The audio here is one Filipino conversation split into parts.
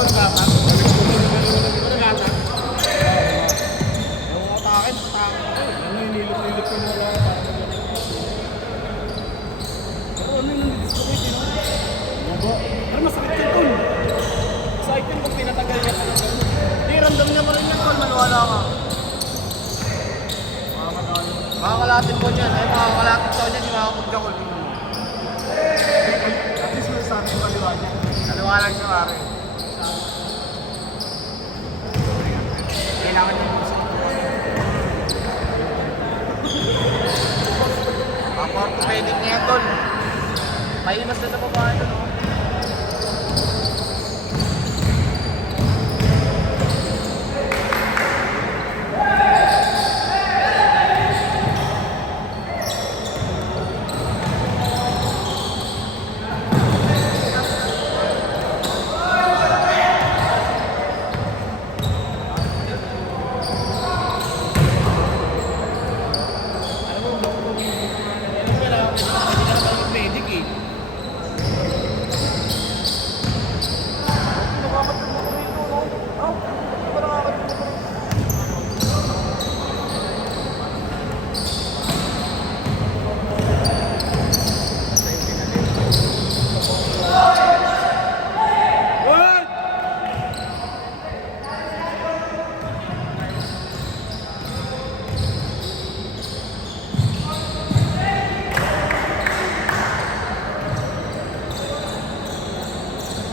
ko nagata. Hindi ko nagata. Ewan ko takin, takin ko. Ano, inilip-ilip ko mo lang para magaling. Pero ano yung nandidisconnect yun? Baba. Ano masakit yun tol? Excited kung pinatagal niya talaga. Hindi, ramdam niya pa rin yan tol, maniwala ka. Makakalatin mo niyan, ay makakalatin daw niyan, yung makakapagkakul. At least may sabi yung maliwanag. Kaliwanag niyo pare. Kailangan niyo yung orthopedic niya yan tol. Maimas na sa babae tol.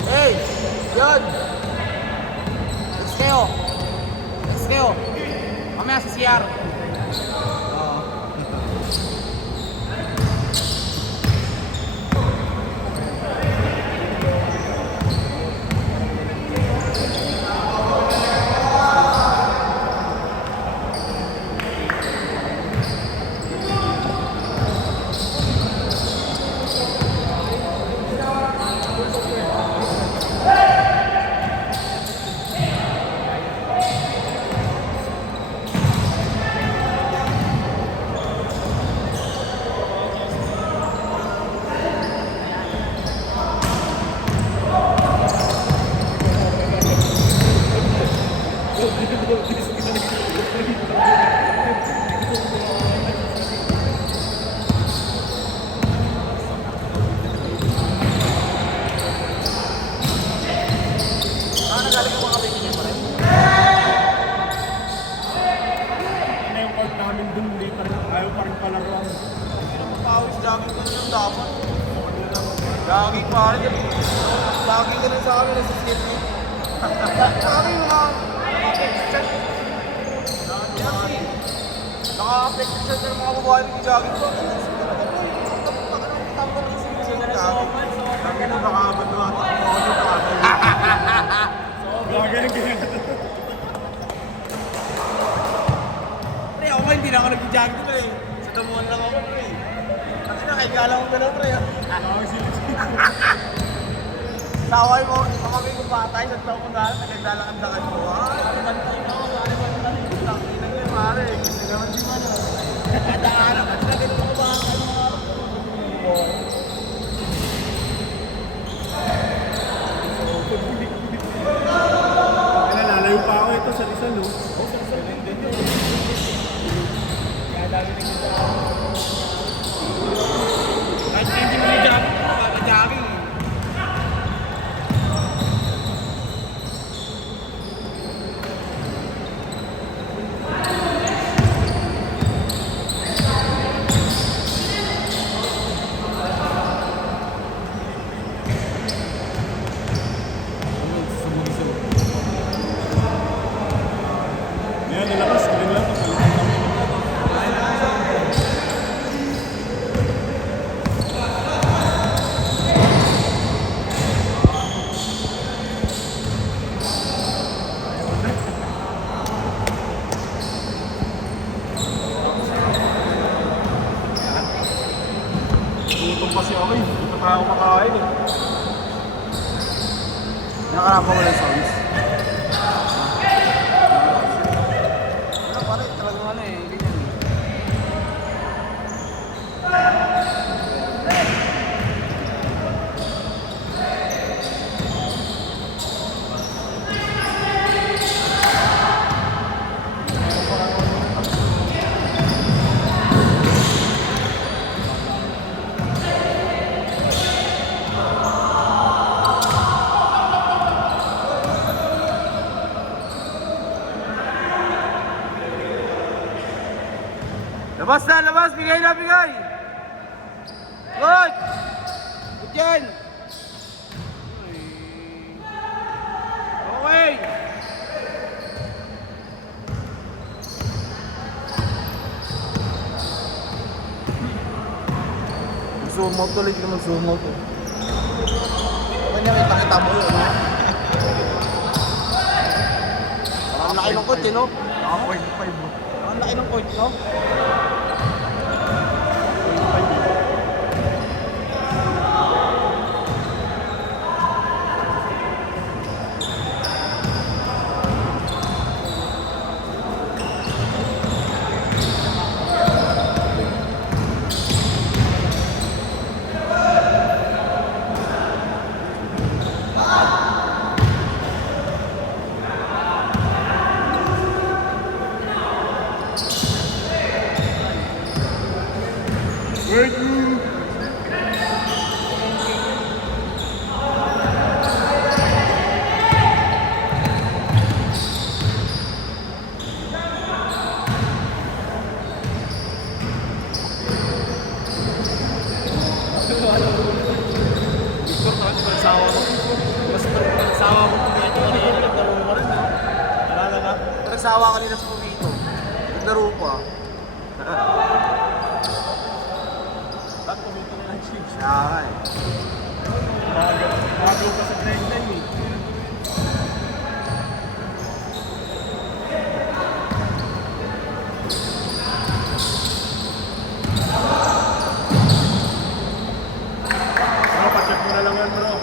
Hey! Yun! Let's kayo! Let's kayo! Mamaya sa CR. Nagaling ko mga baby niya pa rin. Ano yung part namin dun, hindi pa rin, ayaw pa rin palaruan. Hindi naman pawis, jogging ko yung dapat. Jogging pa rin. Jogging ka rin sa amin, nasa skate. Sabi mga nakaka-affect siya ng mga babae ng jogging ko. Lagi na baka abad na ata ako dito ata. Lagi na ganyan. Pre, ako nga hindi na ako nag-jogging pre. Sa damuhan lang ako pre. Kasi nakikala ko gano'n pre. Saway mo, kamagay ko patay sa tao ko dahil nagdalakan-dakan ko. Ano man tayo mo? Ano man tayo mo? Takinan ko yung pare. Kasi naman di man. Kadaan naman sila ganun ako ba? Lalayo pa ako ito sa Rizal, no? Kaya dami nang yung tao. Kahit hindi mo nag-jogging, makaka-jogging. Ngayon, nalakas, galing lang ito. Gutom pa si Oy, hindi pa tayo kumakain eh. Nakarapa ko lang sounds. Ano pare, talagang ano eh, ganyan eh. bigay na, bigay! Good! Good yan! Okay! Zoom out tuloy, hindi ka mag-zoom out eh. Kanya kita mo yun, no? Ang laki ng court, eh, no? Naka 0.5 mo. Ang laki ng court, no? Thank you! Nagsawa kanina sa pumito. Naglaro pa. Ba't kumito na ng chips? Kaya eh. Magaw ka sa timeline eh. Bro, pacheck mo na lang yan bro.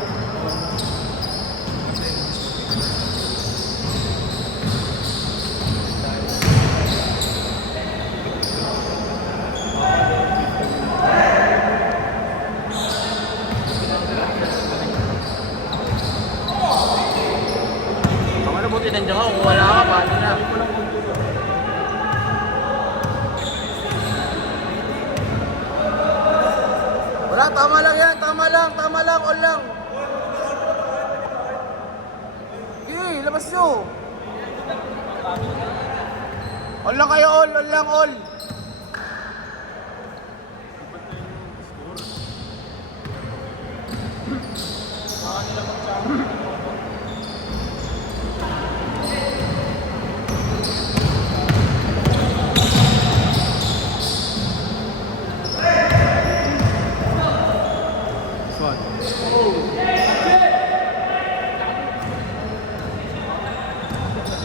Ang ano buti nandiyan ka, kung wala ka, paano na? Wala, tama lang yan, tama lang, all lang. Sige, labas nyo. All lang kayo, all lang, all.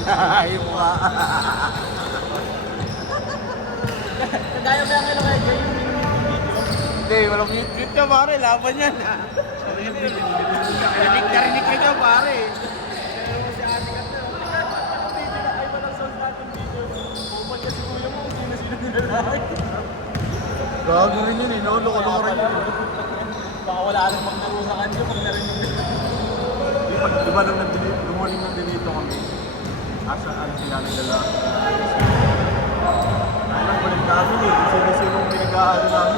Ay, mukha. Kagaya mo lang kayo kayo. Hindi, walang mute ka pare, laban yan. Narinig ka ka pare. Gago rin yun eh, no? Loko-loko rin yun. Baka wala nang maglaro sa kanyo pag narinig mo. Diba nung lumuling ng dinito kami, asa ano sila ng dala. Ano balik kami eh, sino-sino yung pinag-aano namin.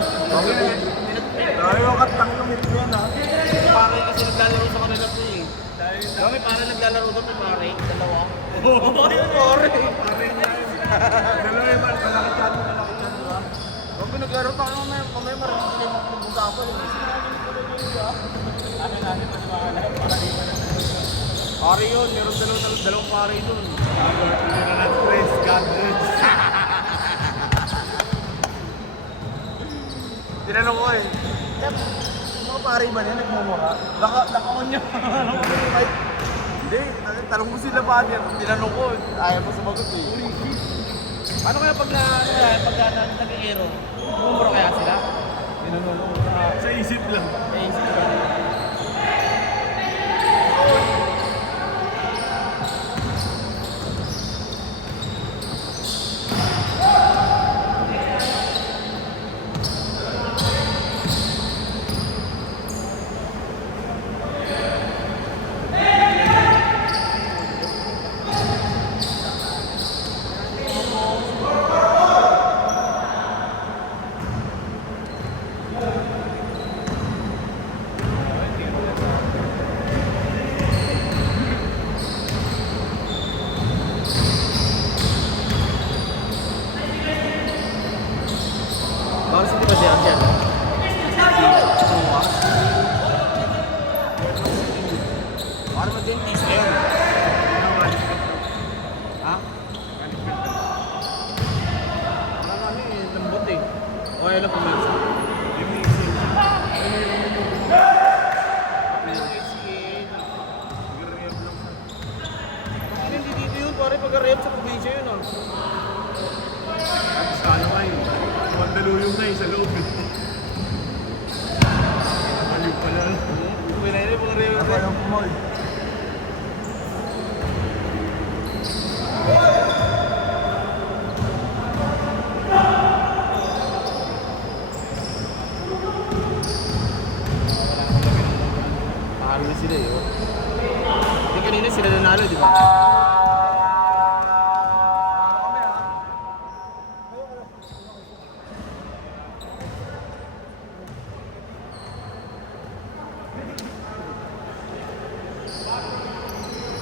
Dahil yung katang lumit mo yan ha. Pare kasi naglalaro sa kanila to eh. Kami pare naglalaro doon, may pare, dalawa. Oo, Pare. pare niya yun. Dalawa yung malaki chan mo. Kami naglaro pa kami, mamaya marinig nila yung mag-usapan eh. Amin natin maniwala. Para di mo na. Pare yun, meron dalawang pare doon. God bless. Tinanong ko eh, Chef, mga pare ba niya nagmumura? Naka-on niya. Hindi, tanong ko sila ba niya. Tinanong ko, ayaw mo sumagot eh. Paano kaya pag nag-aero? Bumura kaya sila? Tinanong ko. Sa isip lang. Naisip ko. Paul. Mahalo na sila eh. Oh. Hindi kanina sila nanalo, di ba? Kami ha.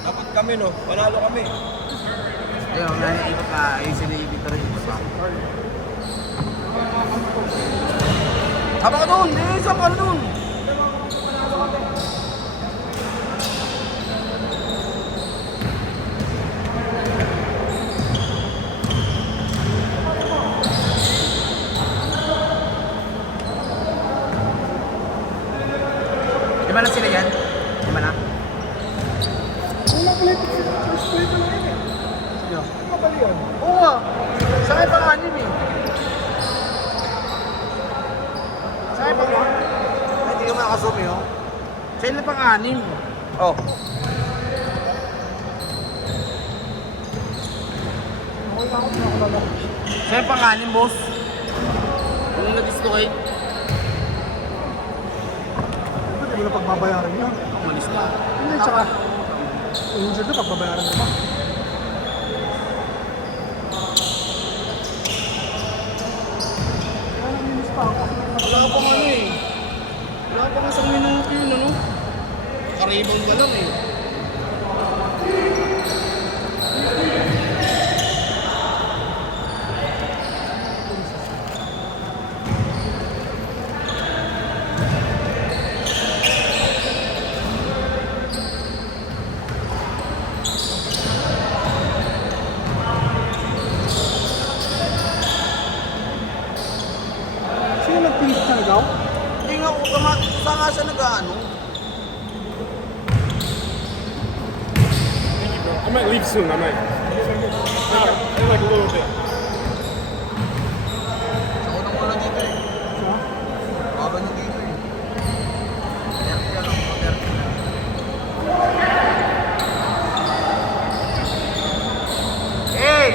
Dapat kami no, panalo kami. Ayun, nga iba pa. Ayusin na yung Victor yung isa. Sama ka doon, sama ka doon. Di ba na sila yan? Di ba na? Wala pala ito. First play pa lang eh. Sino? Ano ba yun? Oo nga. Sa akin pang-anim eh. Sa akin pang-anim. Ay, hindi ka makakazoom eh oh. Sa akin pang-anim. Oh. Okay na ako, pinakulala. Sa akin pang-anim, boss. Yung nag-dislocate. Ba't hindi mo na pagbabayaran yun? Umalis na. Hindi, tsaka yung injured na pagbabayaran mo pa. Kaya naminis pa ako. Wala pang ano eh. Wala pang isang minuto yun, ano? Karibon ka lang eh. Sino nag-finish na ikaw? Hindi nga automatic. Saan nga siya nag-ano? I might leave soon. I might. In like a little bit. Ako nang wala dito eh. Siya? Baba niya dito eh. Meron ka lang, meron ka lang. Hey!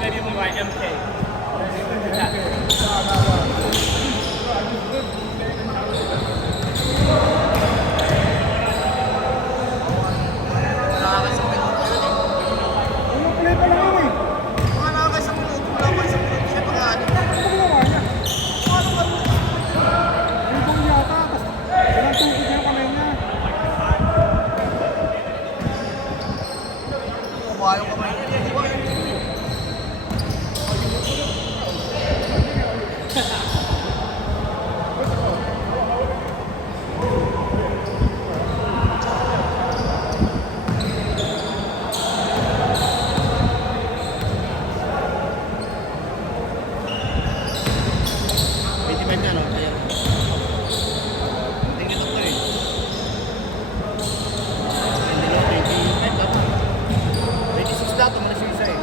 Stadium by MK. Nakakaisang minuto yun eh. Wala play pa lang yun eh. Mga nakakaisang minuto, wala pa isang minuto. Siya pang-ano. Ano ba ginawa niya? Ano ba? Yung bang yata, tapos walang tukod niya yung kamay niya. Kuha yung kamay niya. Di ba? Na, no? Ayan. Tingnan ko eh. Hindi na, 25 dapat. 26 dapat, malas yung isa eh.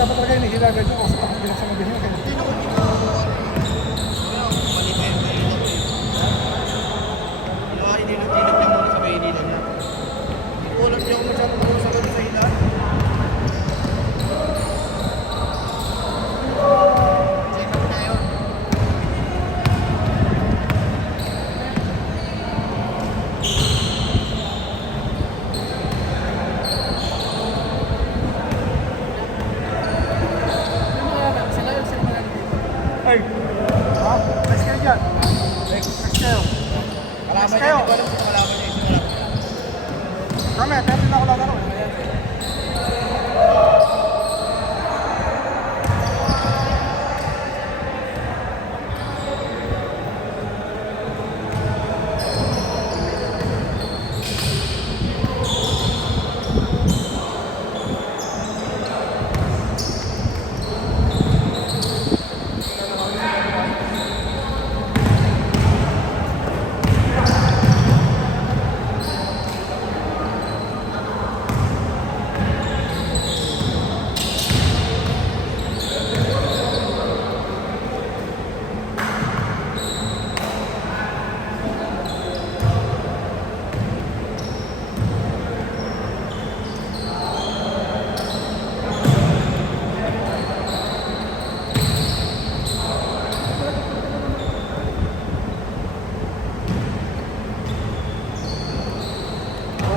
dapat talaga yung hilaga dyan kasi tapos binaksan mo din yun. Hindi na ko mali pa yung ilaw eh. Ginawa ininot-inot niya muna sa may inilan niya. Hindi ko alam niya kung masyadong masagot sa ilan. Check up na yun. Ay! Ha? Nice kayo dyan. Nice kayo. Kalaban kayo. niya, hindi ko alam kung kalaban niya, isang kalaban niya. Kami, pero hindi na ako lalaro. Ayan.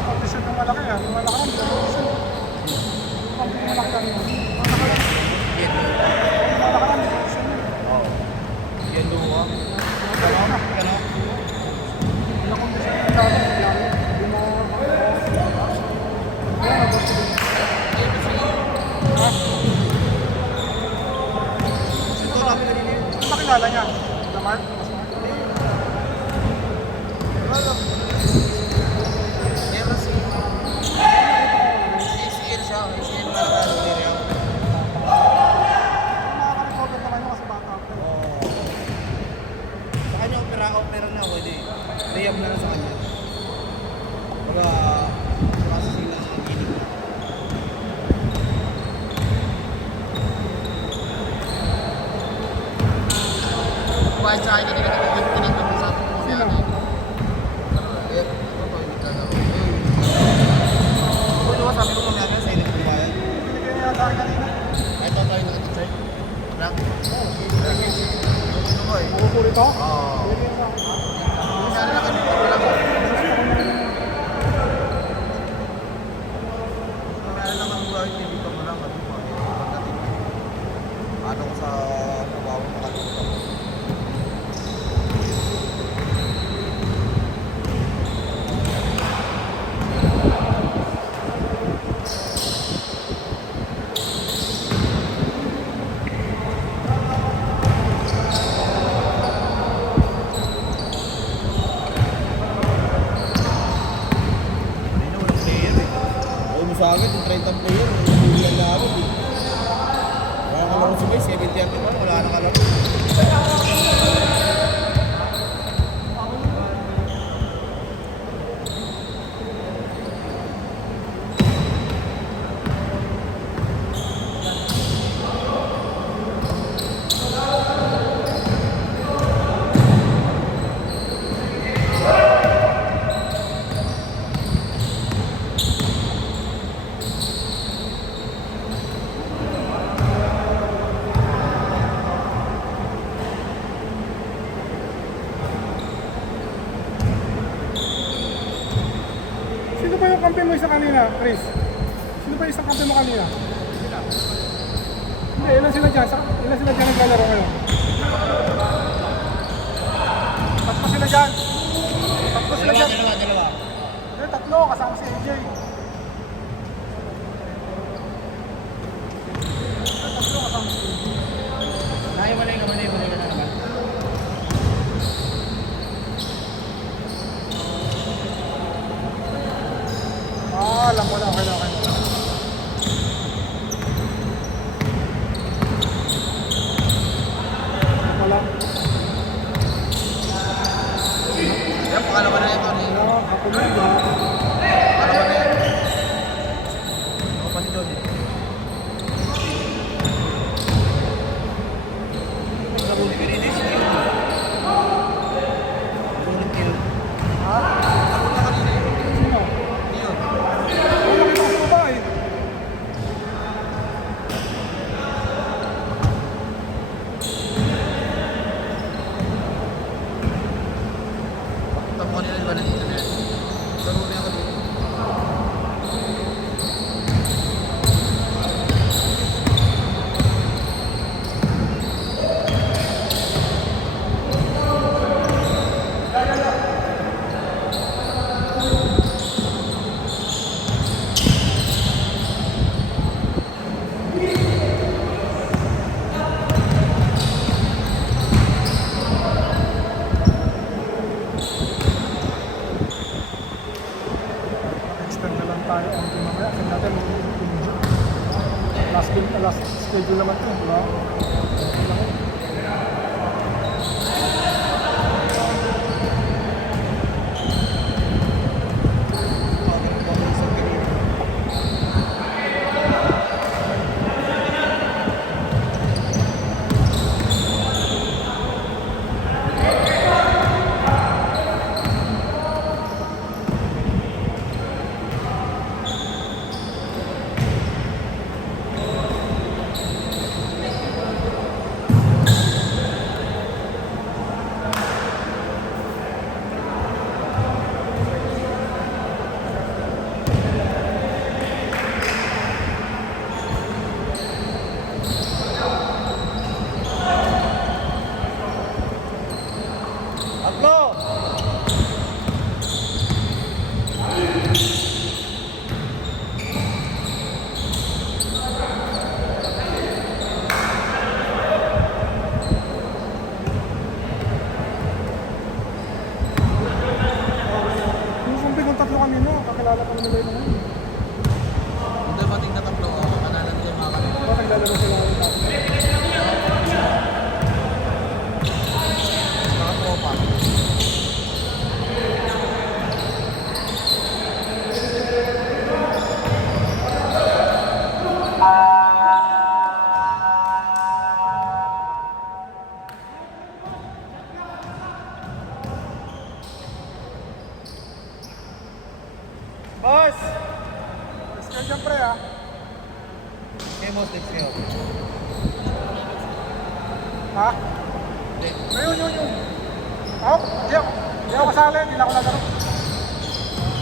Competition ng malaki ah. Yung malaki lang, competition. Yung malaki lang yun. Yan doon. Yung malaki lang, competition yun. Yan doon ha. Gano'n? Gano'n? Yung competition ng tao, yung mga... Ayan, nabos ko din. Ha? Ito lang pinaninin. Ano makilala niya? Lamar? Meron si ACL siya. ACL na natalo ni Real. Makaka-recover naman yun kasi bata ako. Sa kanya, opera niya. Pwede. Rehab na lang sa kanya. Para makasasila ng gilig na. Kuhaan sa akin, tinignan mo sa akin. Sino? Eh, ano ba, hindi ka na. Kung diba sabi ko mamaya sa init ko ba yan? Binigyan niya yata akin kanina. Ay, ito tayo nakatitsay. Black. Ano ko eh? Makukulit ako? Oo. Binigyan niya sa akin. Sana lang kami pag wala ko. Meron lang ang buhay, hindi ka mo lang ano ba? Pagdating ano ko sa trabaho nakalimutan ko. Ayun, walang player eh. Ayun mo sa akin, yung 30 player, hindi yan laro eh. Wala ka lang sabay, 70-31, wala na ka lang. Sino ba yung kampi mo isa kanina, Chris? Sino ba yung isang kampi mo kanina? Hindi, ilan sila dyan? Ilan sila dyan naglalaro ngayon? Tatlo sila dyan. Tatlo sila dyan. Dalawa. Hindi, tatlo. Kasama si AJ. Tatlo kasama si AJ. Naiwalay ka na naman. Alam mo na. Okay na, okay na. Wala. Yan, pangalawa na ito. Wala. Ako na ba? Pangalawa na yan. Ako pa ni Johnny. tayo. Okay, mamaya. Kasi natin, last schedule naman ito. Diba? Okay lang. Tatlo! Yung sumbi kung tatlo kami, no? Kakilala pa naman nila yun. Hindi ba tingnan tatlo? Kananan nila mga kanina. Bakit lalaro sila ngayon tapos? Mga tropa. Boss! Let's go dyan, pre, ah. Kaya mo, next kayo. Ha? Yun. Hindi ako kasali, hindi na ako lalaro.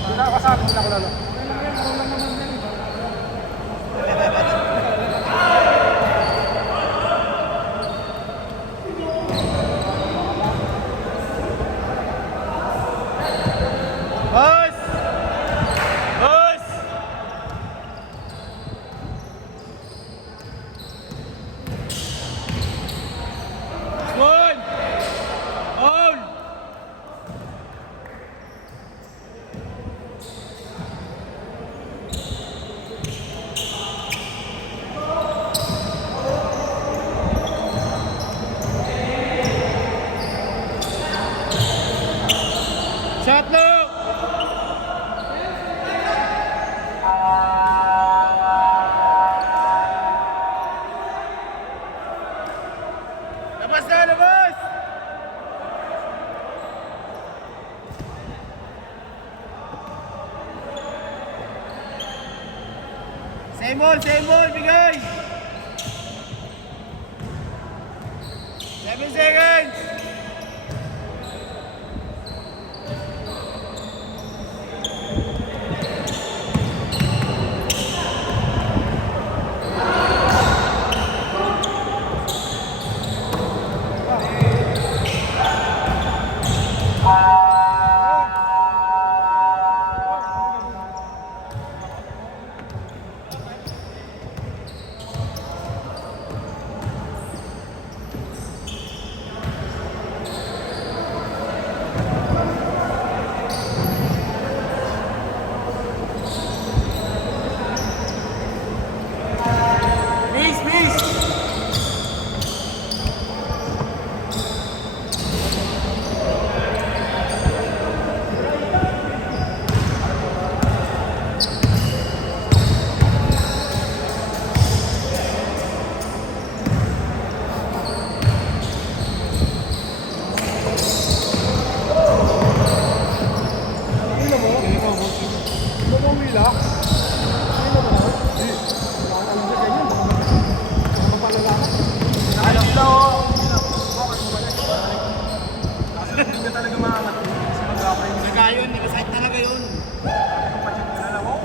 Hindi na ako kasali, hindi na ako lalaro. Boss! Boss! One! All! Shot now! Labas na, labas! Same ball, bigay! 7 seconds! Nagayon, nakasite talaga yun.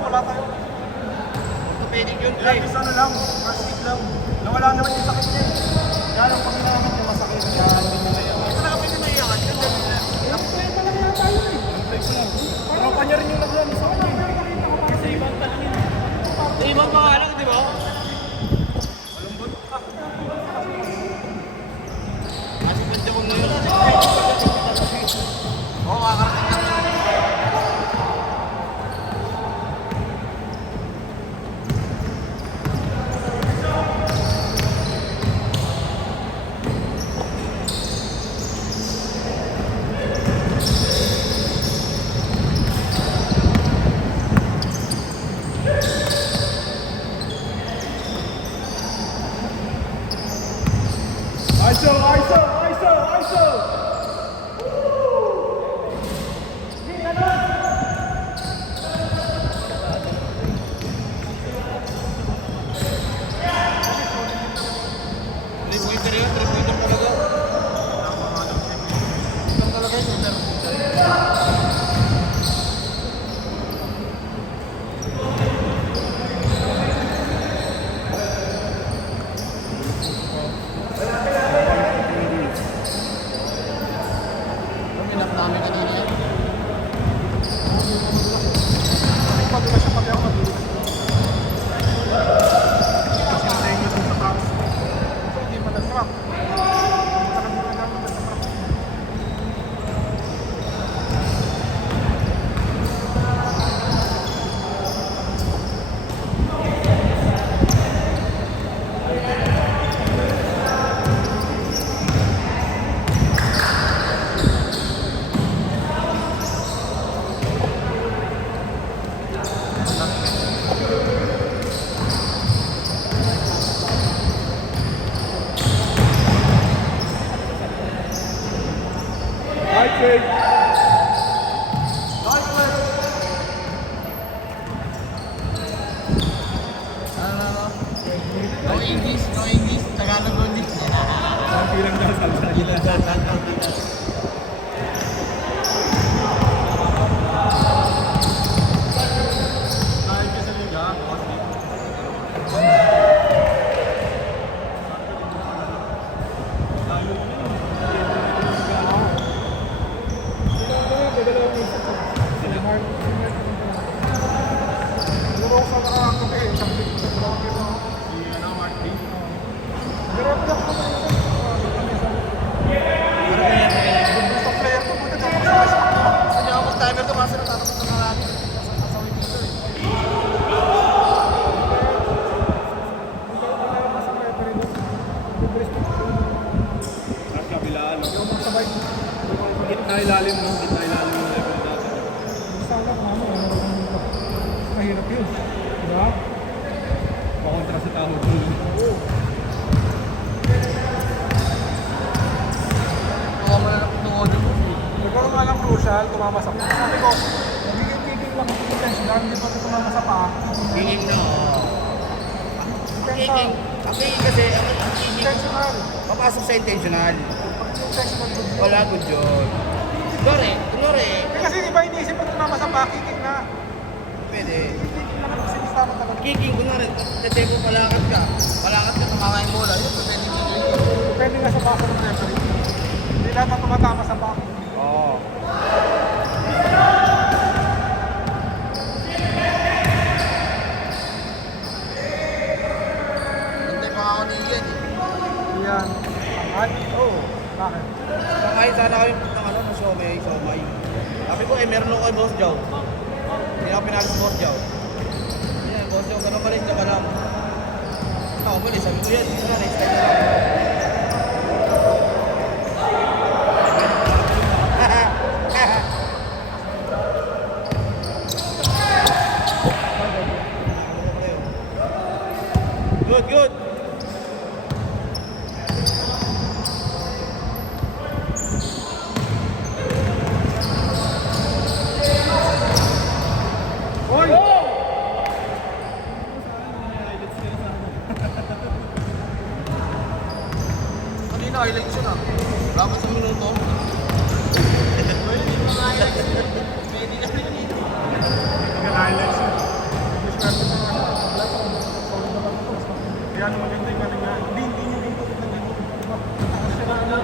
Wala tayo. Orthopedic yun, Ilang isa na lang, first week lang. Nawala naman yung sakit niya. Kaya lang pag hinahanap niya masakit, kaya hindi niya naiyak. Ito na kami na naiyakan. Tropa niya rin yung naglan sa kanya. Kasi ibang talangin. Ibang pangalan, di ba? Kasi badya ko na yun. Oo, kakarating na yun. English, no English, Tagalog only. Sabi lang daw, sabi sa kanila. Kahit ka sa liga, Gusto niyo ako mag-timer to kasi natatapos na natin. Kasawin dito eh. at kabilaan. Gitna ilalim mo, gitna ilalim mo level dati. Mahirap yun. Diba? Pakontra sa tao dun. Tuwa mo na lang itong audio mo. Siguro nga lang crucial, tumama sa pa. Sabi ko, nagiging tigil lang yung intentional, hindi pa ito tumama sa pa. Kicking no. Intentional. Ang kicking kasi, ang kicking, Intentional. papasok sa intentional. Pag intentional, good yun. Wala good yun. Kunwari, Eh, kasi iba iniisip mo tumama sa pa, kicking na. pwede. Kicking na kasi sinistama talaga. Kicking, kunwari, tetepo palakad ka, Tumama yung bola, yun, pwede mo yun. Depende nga sa baka ng referee. Hindi lahat na tumatama sa pa. Oo. Hintay pa ako ni Ian eh. Yan. At, oo. Bakit? Kakain sana kami ng ano, ng somay. Sabi ko, meron ako kay Boss Jow. Hindi ako pinagos si Boss Jow. Yan, Boss Jow, ganun pa rin, ka lang. Ako pa rin, sabi ko yan, isa na, next time na lang. Good. Hoy! Kanina highlights yun ah. Dapat sa minuto. Pwede na rin eh. Highlights yun. Discard na nga. Kaya ano maganda yung ano nga. Hindi nyo dito. Natakas siya na ano.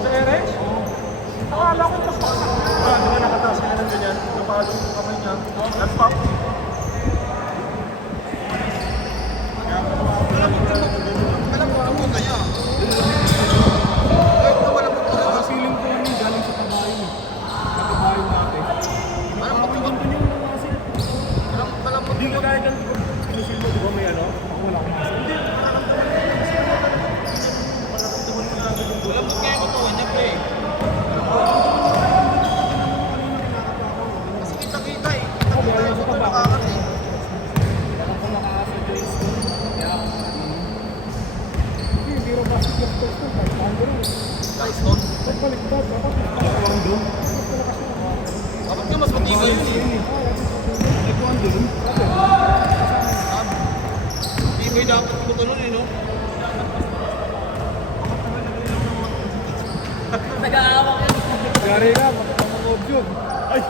Sa ere? Akala ko mas paksak. Di ba nakataas ka na ng ganyan? Napalo yung kamay niya. That's pop. Alam mo, ano mo kaya? Kahit na wala mo talaga. Ang feeling ko namin galing sa tabayo. Sa tabayo natin. Alam mo, Ang ganito yung mga kasi. alam mo, Hindi ko kahit ang pinusil mo, di ba may ano? Wala akong masa. alam mo kaya ko to, hindi pre. Kasi kita-kita eh. Kita-kita yung ito nakakat eh. Hindi rin basket yung first one. Kahit paano rin. Guys, don't. Kahit baliktad. Dapat Ang doon. Dapat nga mas matibay yun eh. Ito ang doon. Matibay dapat mo ganun eh, no? Gari ka, makapamanood yun. Ay!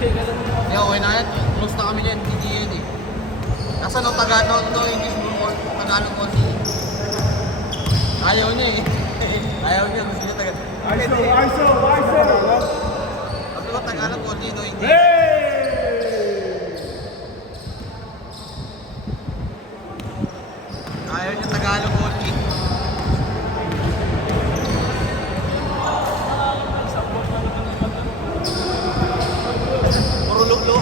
Yeah, okay na yan. Close na kami yan. Hindi yan eh. Nasa no Tagalog, no English, no Tagalog only. Ayaw niya eh. Ayaw niya. Gusto niya Tagalog. ISO! Sabi ko Tagalog only, no English. Hey! Ayaw niya Tagalog only. Puro luklo.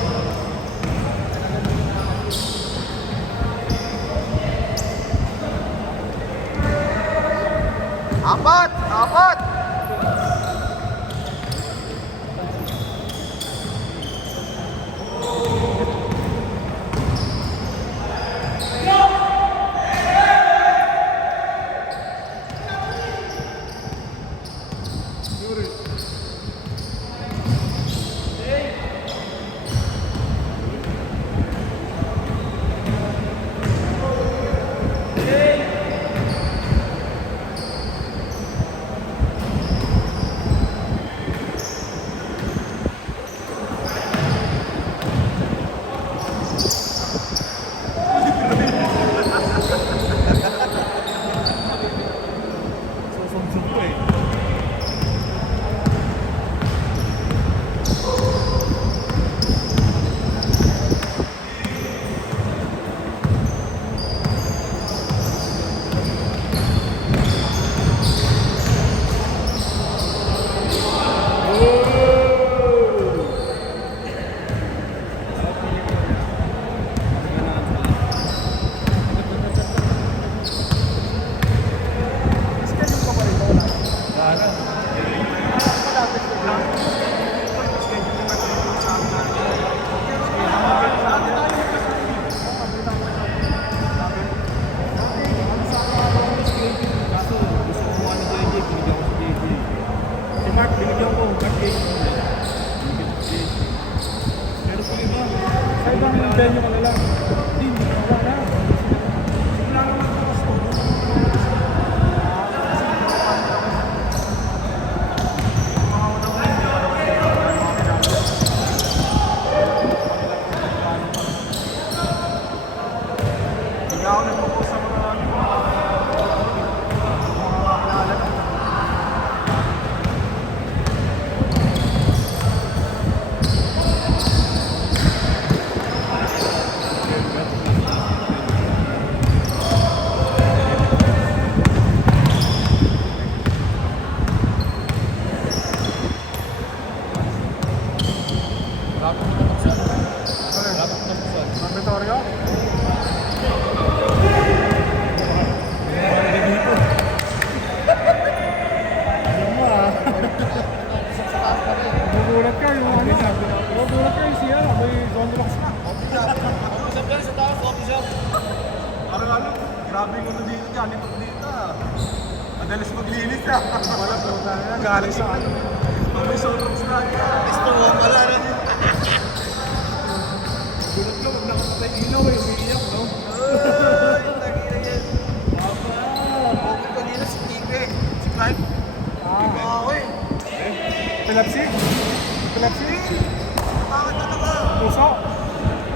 Apat! venue ka na lang. Hindi wala na. Wala naman ang gusto. Hindi ako nagpo-post sa mga kakilala. Mandatorio? Alam mo ah. Magugulat ka yung ano. Magugulat ka yung siya. May Gondolax na. Coffee shop yan sa taas, coffee shop. Parang ano, grabe yung ano dito, janitor dito ah. Madalas maglinis ah. Wala po tayo. Galing sa ano. May sobrang snag ah. Gusto mo, wala na. Gulat ka, huwag nakapatay ilaw eh. Umiiyak, no? Ay, tagina yan. Okay kanina si Tigre. Si Clive. Ah, Okay. epilepsy? Epilepsy? Bakit ka ba? Puso?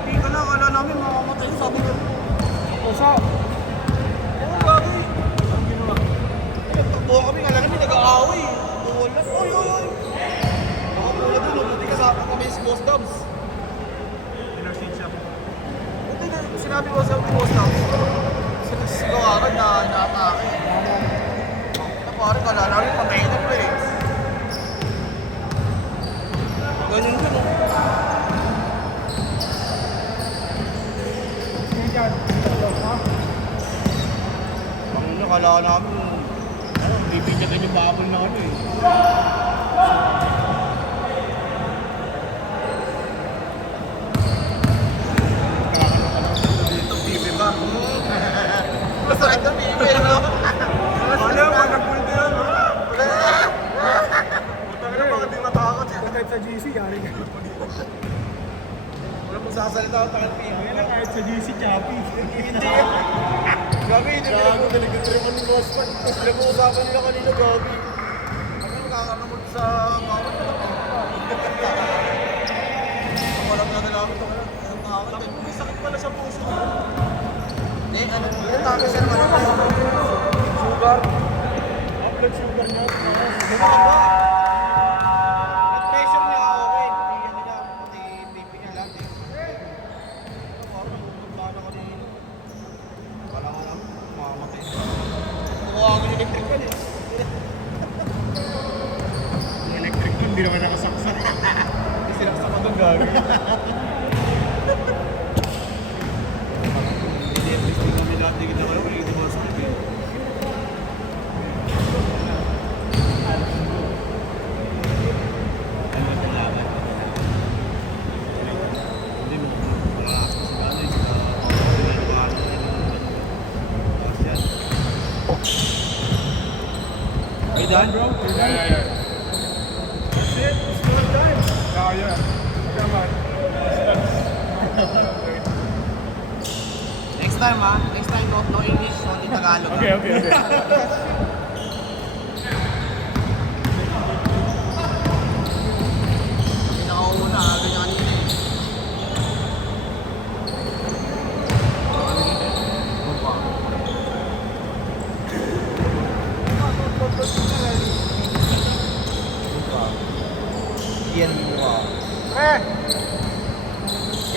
Hindi ka na, akala namin makamatay. Sabi ko, Puso? oo, gabi. Takbo kami, akala namin nag-aaway. Wala. Oy, oy, oy. Nakapula dun, buti kasama kami si Boss Dubs. Interchange siya. Buti na, sinabi ko sa Boss Dubs. Sinasigaw agad na inaatake. Na parang akala namin patay na po eh. Ganyan yun, oh. Ngayon dyan. Ha? Ang nakala namin, ano, bibigyan yung babol na ano eh. Dito, TV ba? Masakit na bibig, no? Ano, pag nag-pulte yun, no? Puta ka na, bakit di matakot? Kung kahit sa GC, yari ka. Wala mong sasalita ako takal PB. Kaya kahit sa GC, choppy. Hindi yan. Gabi, hindi Gago, naligatripan ni Bossman. Pinag-uusapan nila kanina, Gabi. Ano, nakakaramot sa bawat walang nagalaman ito. Ang nakakot. May sakit pala sa puso. Hindi, ano, natake siya naman ako. Sugar. Blood sugar niya. Nag-pressure niya, okay. Hindi yan nila, pati PP niya lahat eh. Parang nagpunta na kanina. Wala nga namin, mamamatay. Mukha ako yung electric fan eh. Yung electric doon, hindi naman nakasaksak. Hindi sinaksak ko doon, gago. Hindi, at least hindi kami lahat digit na kayo, hindi mga sakit eh. Hindi mo, wala ako sa ganay, sa pinagawa yan. Are you done, bro? Yeah. That's it. It's still time. Oh, yeah. Come on. Next time ha, next time no English, only Tagalog. Okay. Hindi nakauna ha, ganyan kanina eh. Iyan mo ha. Eh!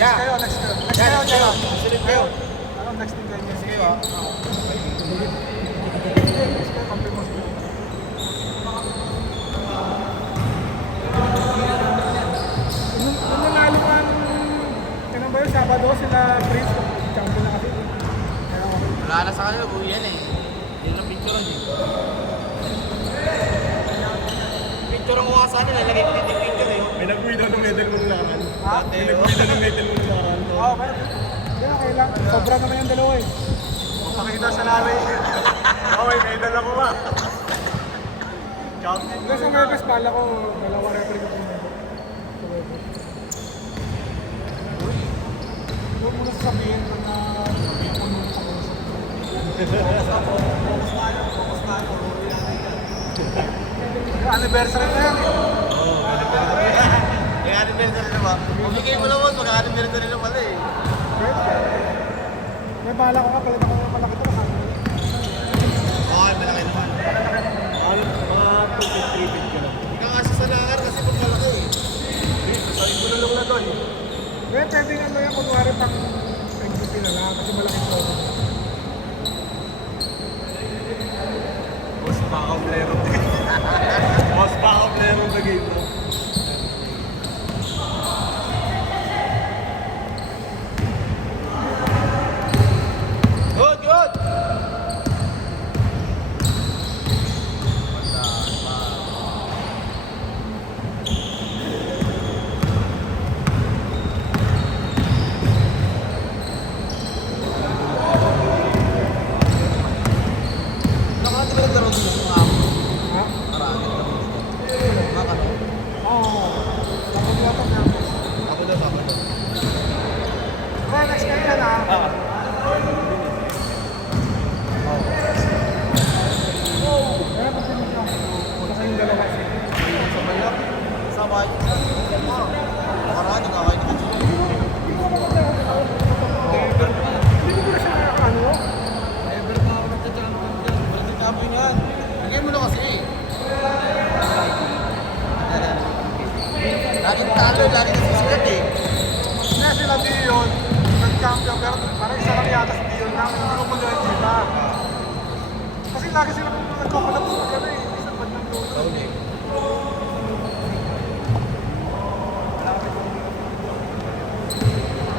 Yeah. Next kayo. Silip kayo. Anong next thing kayo? Sige kayo ha. Nung nanalo ka kailan ba yun? Sabado sila Prince. Champion na kasi. Kaya ako. Wala na sa kanila, buwi yan eh. Yun ang picture eh. Picture ko nga sa kanila, lagay ko dito yung picture eh. May nag-uwi daw ng medal mong lakan. Ha? May nag-uwi daw ng medal mong lakan. Oo, kaya. Kaya kailang. Sobra naman yung dalawa eh. Pakita sa nanay. Okay, medal ako ba? Champion. Hanggang sa Webes, pala ko dalawa referee ko. Uy, sabihin ko na puno sa puso. Anniversary na yan eh. May anniversary na ba? Bumigay mo naman, mag-anniversary na pala eh. May bala ko nga, palit ako ng malaki ito. Okay, malaki naman. Mga 2-3 feet ka lang. Hindi ka kasi sa langar kasi pag malaki eh. Sasabi ko na lang na doon. Kaya pwedeng ano yan, kunwari pang MVP na lang kasi malaki ito. Boss baka plero. Boss baka plero na game mo. Good, good! Nakakati ka naglaro dito sa mga ako. Ha? Marami ka naman dito. Makakano? Oo. Tapos watak na. Ako daw, ako daw. Kaya next kayo yan ha. Kaya pag tinignan ko, sa kayong dalawa. Sabay lang. Sabay. Marami ka kayo dito. Hindi ko na siya nakakaano. Ever pa ako nagta-champion dyan. Walang nagtaboy yan. Bigyan mo na kasi. Laging talo, laging nasisikat eh. Hindi sila Dion, nag-champion, pero parang isa lang yata si Dion na hindi ko muna nakikita. Kasi lagi sila kung nagkapalapos na kami, isang bad ng doon. Sauli.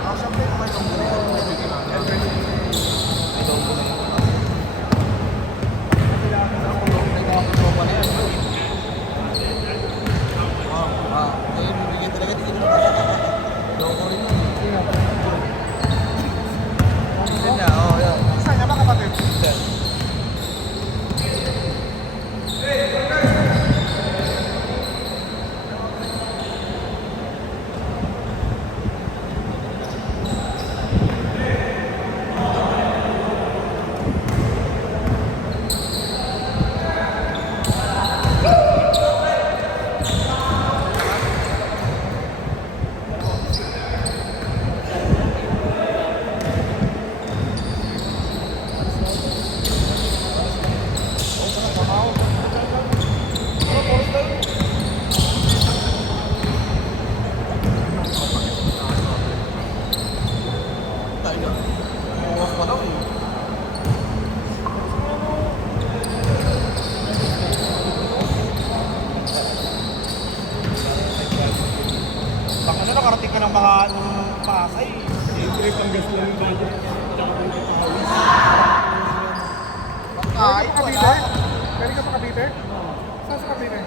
Ako siyempre, may tungkol na yung nabigyan namin. May tungkol na yung nagkakaputropa na yan. Ngayon, bibigyan talaga dito ng loko rin yun. Yun na, oo, yan. Isa niya ba kapatid? Tayo na. Bukas pa daw eh. Baka na nakarating ka ng mga Pasay. Siyempre, panggas lang yung budget. Tsaka kung awis. Pagkain Galing ka pa wala. Cavite? Galing ka pa Cavite? Saan sa Cavite?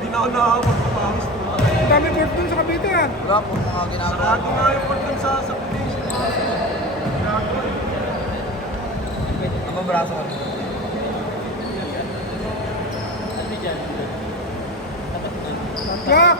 Hindi na ako nakakapagpapawis. Ang dami work dun sa Cavite yan. Wala po mga ginagawa. Sarado nga yung port ng sa subdivision. Ginagawa. Ang braso ko. Clock!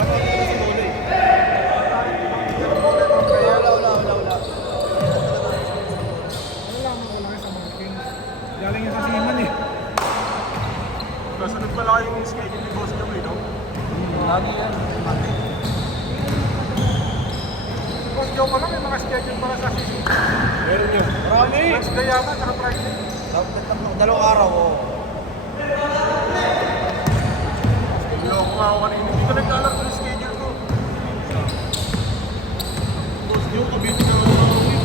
Ba't wala sa dulo eh? Wala. Ano lang, wala sa marking. Galing yung sa Siman eh. Kasunod pala yung schedule ni Boss Joey, no? Lagi yan. Boss Joe pa lang, may mga schedule para sa season. Meron yun. Marami. Wednesday yata, tsaka Friday. Dalawang araw, oo. Hindi ako nga ako kanina. Hindi ko naglalaro ng schedule ko. Boss Joe, kabito na ako.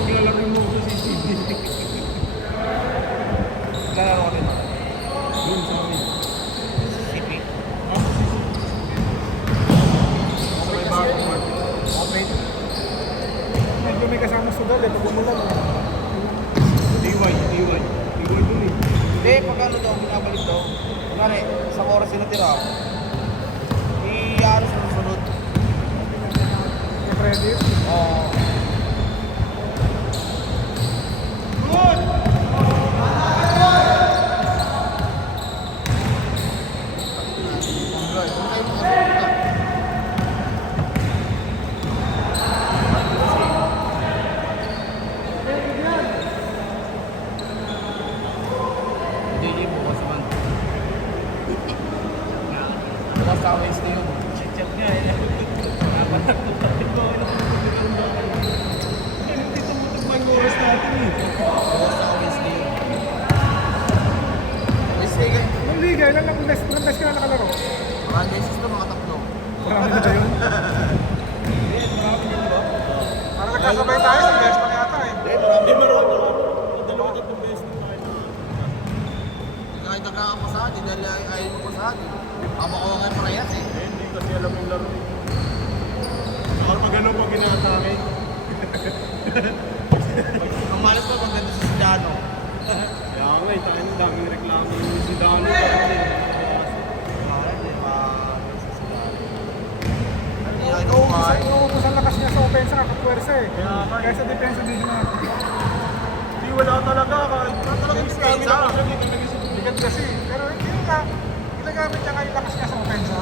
Naglalaro mo ko sa CCD. Lalaro ko rin. Yun sa amin. CP. Sa may bagong market. Medyo may kasama sugal eh, pag umulan. DY dun eh. Hindi, pag ano daw, binabalik daw. Kunwari, isang oras yung natira. I-ano sa susunod. May credit. Oo. Hindi bukas man. Bukas sa Wednesday yun. Chat nga eh. Napanak ko tapit ko. Hindi tumutok ba yung oras natin eh. Bukas sa Wednesday yun. Wednesday ka. Yung liga, ilan beses ka na nakalaro? Mga beses to, mga tatlo. Marami na yun. Para nagkasabay tayo, sa guest lang yata eh. Hindi meron. Dalawa tatlong beses na tayo. Kahit nagkakapasahan, hindi dahil ayaw mo pasahan. Ama ko kayo parehas eh. Hindi kasi alam yung laro. Saka pag ano pag ginatake. Ang malas pa maganda sa Sidano. Kaya nga eh, tayo ng daming reklamo yung si Dano. Malas eh, sa Sidano. Hindi na ito Inuubos kumain. inuubos ang lakas niya sa opensa, kapwersa eh. Kaya nga eh. Kaya sa depensa din na. Hindi wala talaga. Wala talaga yung stamina ko siya. Hindi talaga siya. Bigat kasi. Pero yun nga, ginagamit niya nga yung lakas niya sa opensa.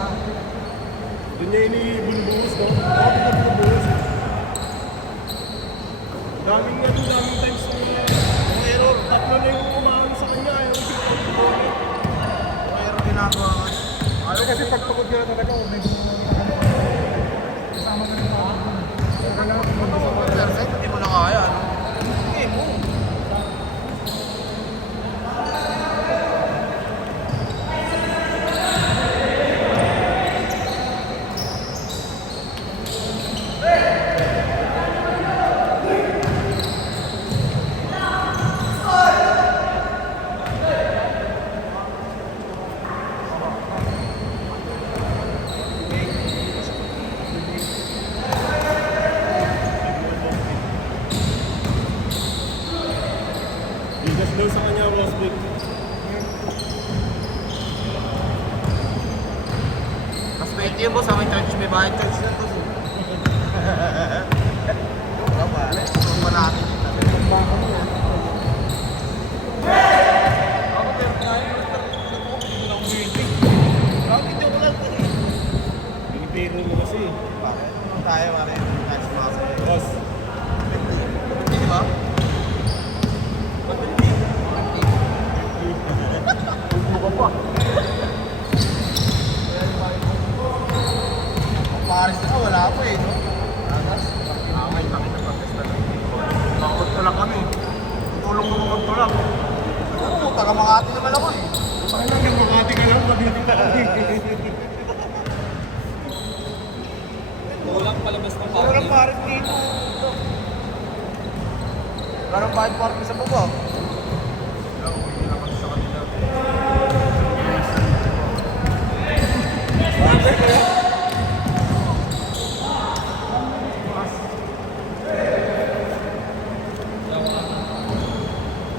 Doon niya inibunubuhos, no? Bakit na binubuhos? Daming times na error. Tatlo na yung umahon sa kanya. Yung Pero ginagawa ka. Ano kasi pagpagod ka na talaga, may kasama ka rin mga kailangan mo sa Pero sa'yo, hindi mo na kaya, ano? Sige mo. bigas daw sa kanya, Rosbeck. Mas 20 yung boss, ang church, may bayad church na to. Wala ba? Wala natin yun. baka mo yan. Ako, pero kaya yung bakit yung lang ko rin? Binibiro mo kasi. Bakit? Tayo ka rin. Tayo sumasaya. Boss, Di ba? Ang Paris na wala pa eh, no? Agas. ay, nakita pa test na lang. Nakakot na lang kami. Tulong mo mag tulak. Oo, taga Makati naman ako eh. Bakit lang yung Makati ka lang, Cavite ka kami. Walang Paris dito. Wala nang bayad parking sa baba. Hindi naman sa kanila.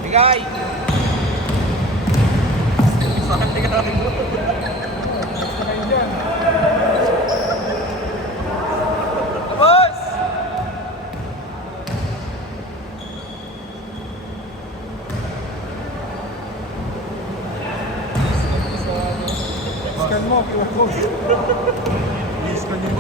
Bigay! Saan tingin natin mo? Ayun dyan. Boss! Scan mo, QR code. Please, kan yung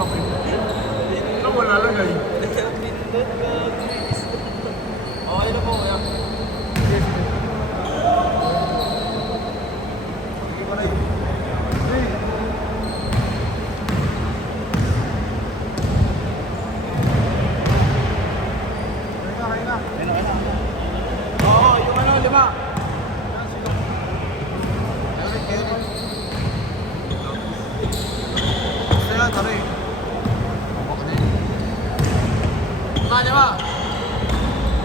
Diba?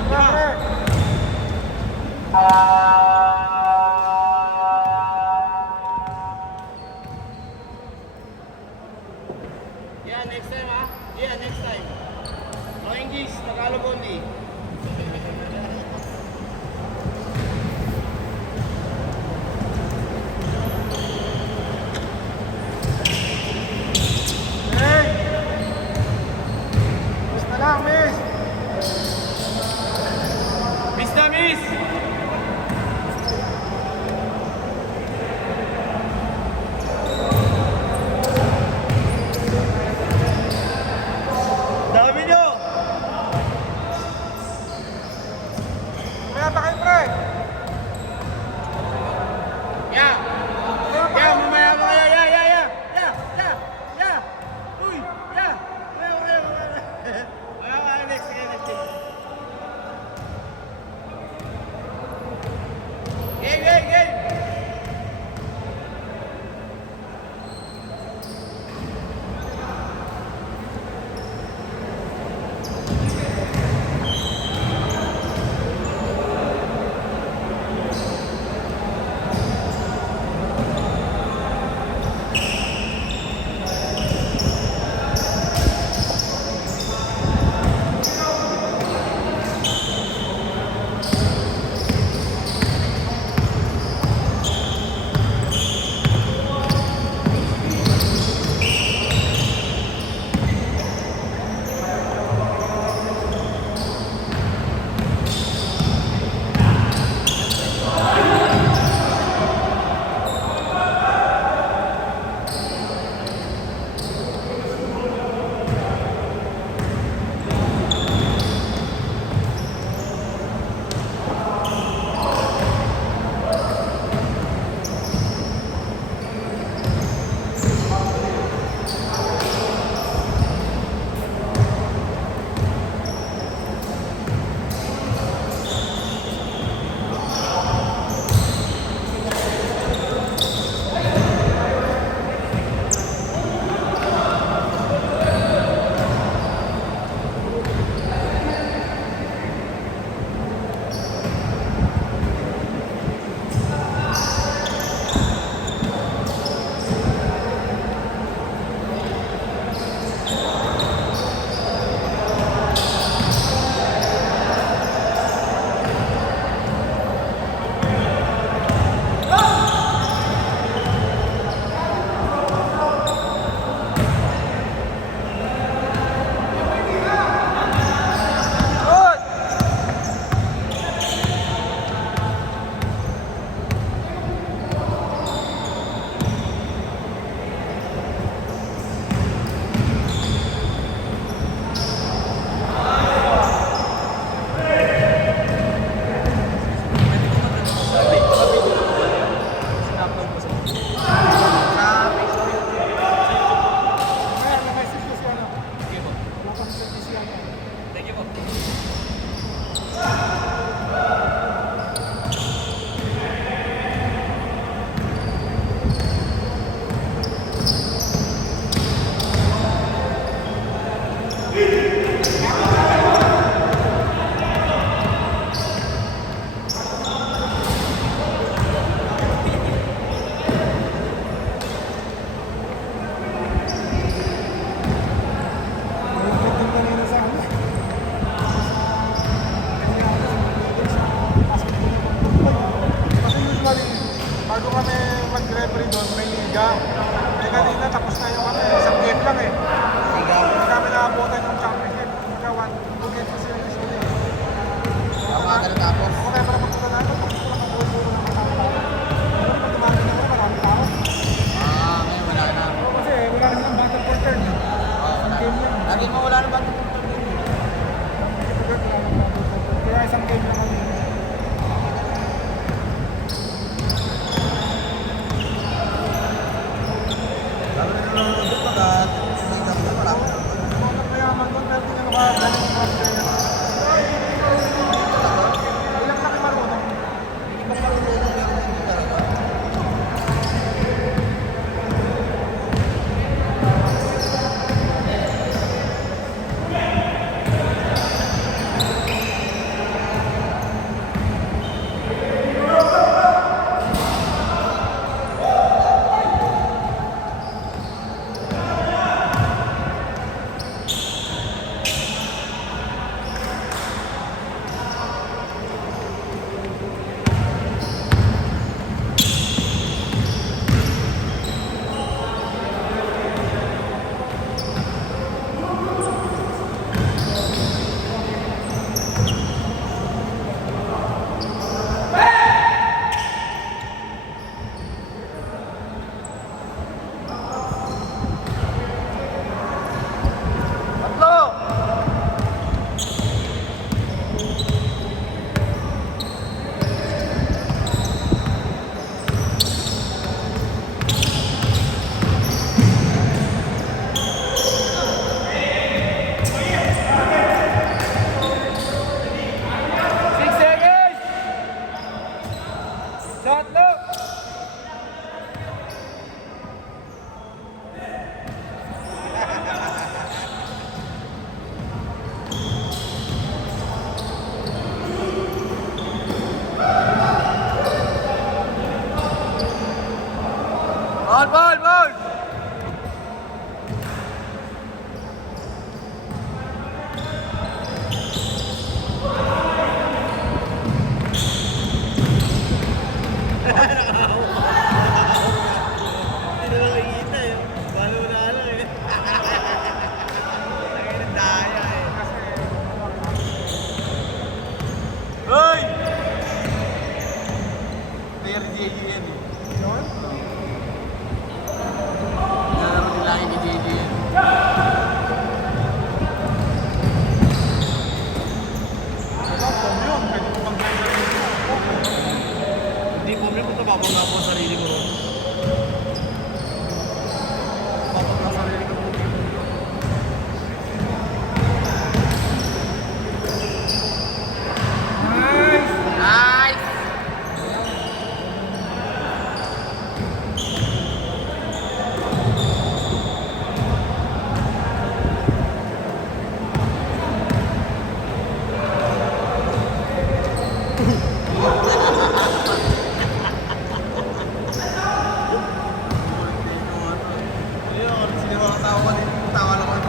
Pre. Yeah, next time ha? Yeah, next time. No English, Tagalog only. Hey! Miss na lang, miss! Miss na miss! Dami nyo!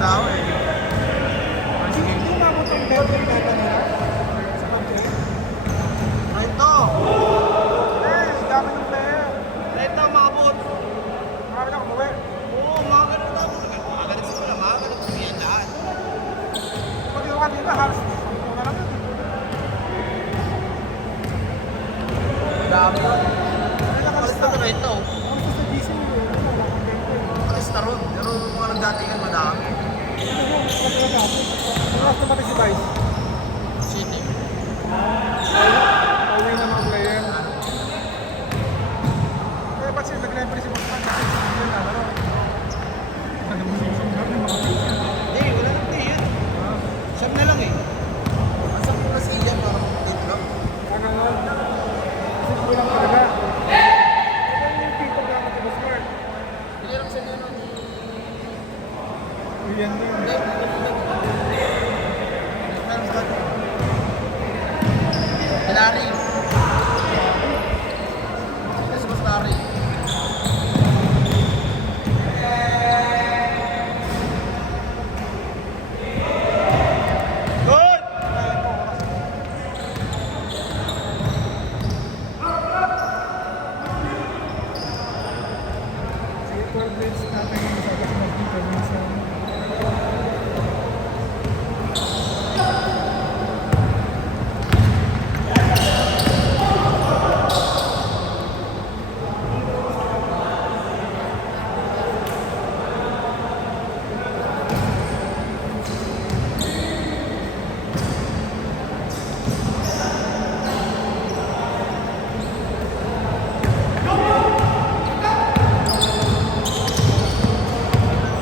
na ako eh. Sige. Hindi umabot ang level beta nila sa country. Ito! Eh, dami ng player. Ito mga boss. Marami na kumuwi. Oo, mga ganun na. Mga ganun sila, mga ganun sila yan lahat. Pag yung kanina, halos 10 na lang yun. Dami. Kaya Palista na ito. Ang sa GC yun, wala kang benta eh. Palista ron. Pero mga nagdatingan madami. Ano yun, mas matira dati. Yung last naman si Vice. City. Pauwi na mga player. Kaya ba't siya nag-referee si Bosman? Kasi yun na, ano? Ano mo yung mga Hindi, wala nang play yun. Siyam na lang eh. Ang sakit na siya para mag-update lang. Kaganon. Kasi kulang talaga. Ito yung people na natin sa Smart. Hindi lang siya ganun. Yan yun. Hilary. Yes, mas Larry. Good! Sige, 12 minutes natin yung sa kasi mag-dito minsan.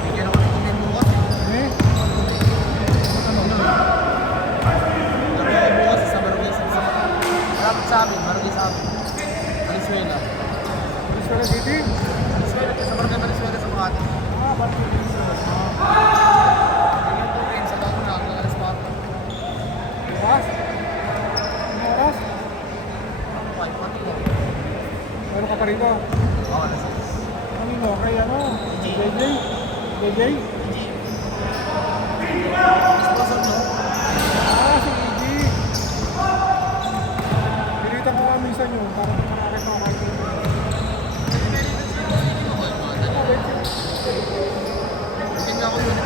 Bigyan ako ng comment bukas eh. Eh? Laro ko bukas sa Marugay sa malapit sa amin, Marugay sa amin. Valenzuela. Visual City? Valenzuela, sa Marugay Valenzuela sa Makati. Ah, ba't yung visual? Bigyan ko rin sa bago na, hanggang alas 4. Oras? Ano oras? Ako, kahit pati lang. Meron ka pa rito? Oo, alas 6. Kanino? Kay ano? JJ? JJ? Sponsor mo? Ah, si EG. Pilitan ko nga minsan yun para makakit mga market. Tingnan ako yun.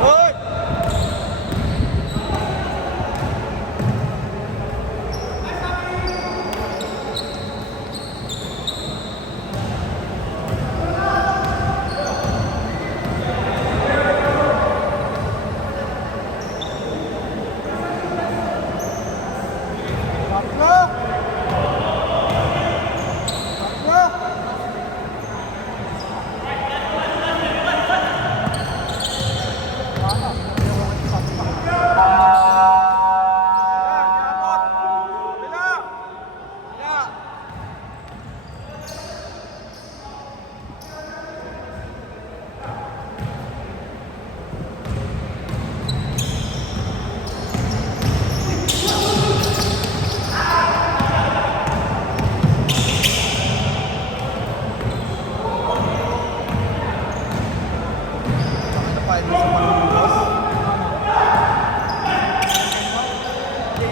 Good! Tatlo! Tatlo! Wala. Bila! Bila! Bakit na pa ito sa Marugay?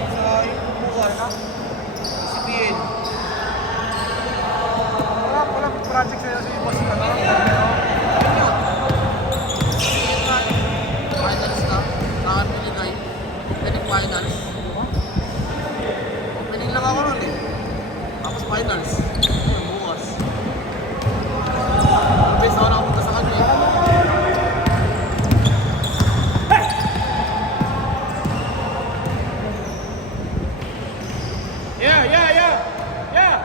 Sa yung bukas, CPN. Wala project sa'yo sa boss ka. Finals na. Saan binigay? Opening finals. Opening lang ako nun eh. Tapos finals. Ayun, bukas. Best ako nakapunta sa kanya eh. Yeah, yeah, yeah! Yeah!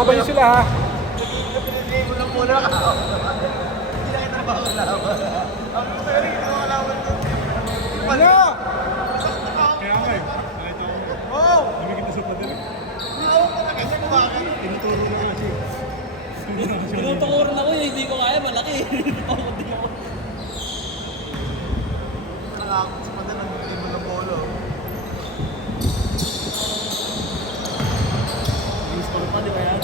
laban niyo sila ha. Pinili mo lang muna. Hindi na kita makakalaban. Ang pinili mo makakalaban ko. Ano? Kaya nga eh. Nakita ko. Oo! Namigit sa padala. Oo, kasi kumakan. Tinuturo na nga siya. Tinutukuran ako eh, hindi ko kaya, malaki. Hindi ako. Nakakot sa padala, hindi mo ng polo. Yung score pa, di ba yan?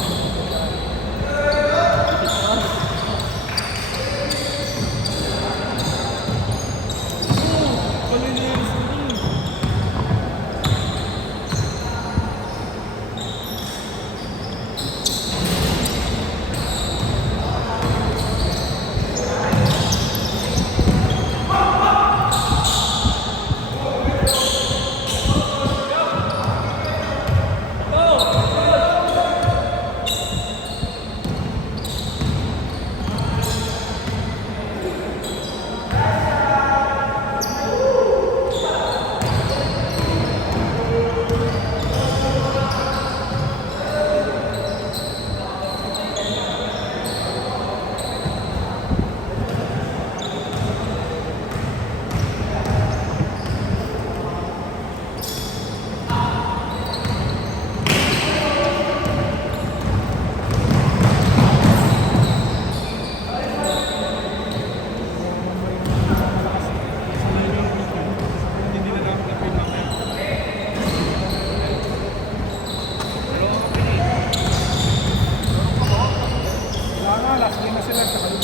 Wala na, last game na sila. Tsaka dun.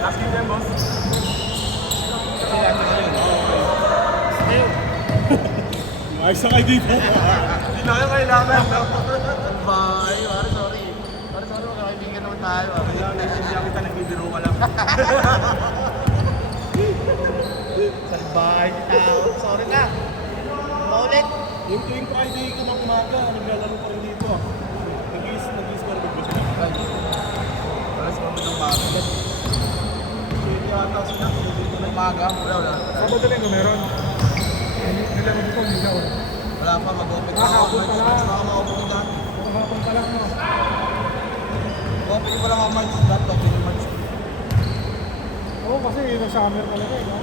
Last game yan, boss. Ayos na kayo dito. Hindi na kayo kailangan. Bye. Pare, sorry. Pare, sorry. Magkakaibigan naman tayo. Hindi kita nagbibiro ka lang. Salbahay tao. Sorry na. Maulit. Yung tuwing Friday ka ng umaga, naglalaro pa rin dito ah. Nag-i-score ba sila? Alas kami ng maga. Hindi ata sila. Dito ng maga. Wala. Sa Madaleno meron. Nilaro dito, hindi na wala. Wala pa. Mag-open Ah, hapon March. pala. Baka ma-open na. Kahapon pa lang, no? Open ko lang ang March. Dati open yung March. Oo, kasi yung summer talaga eh, no?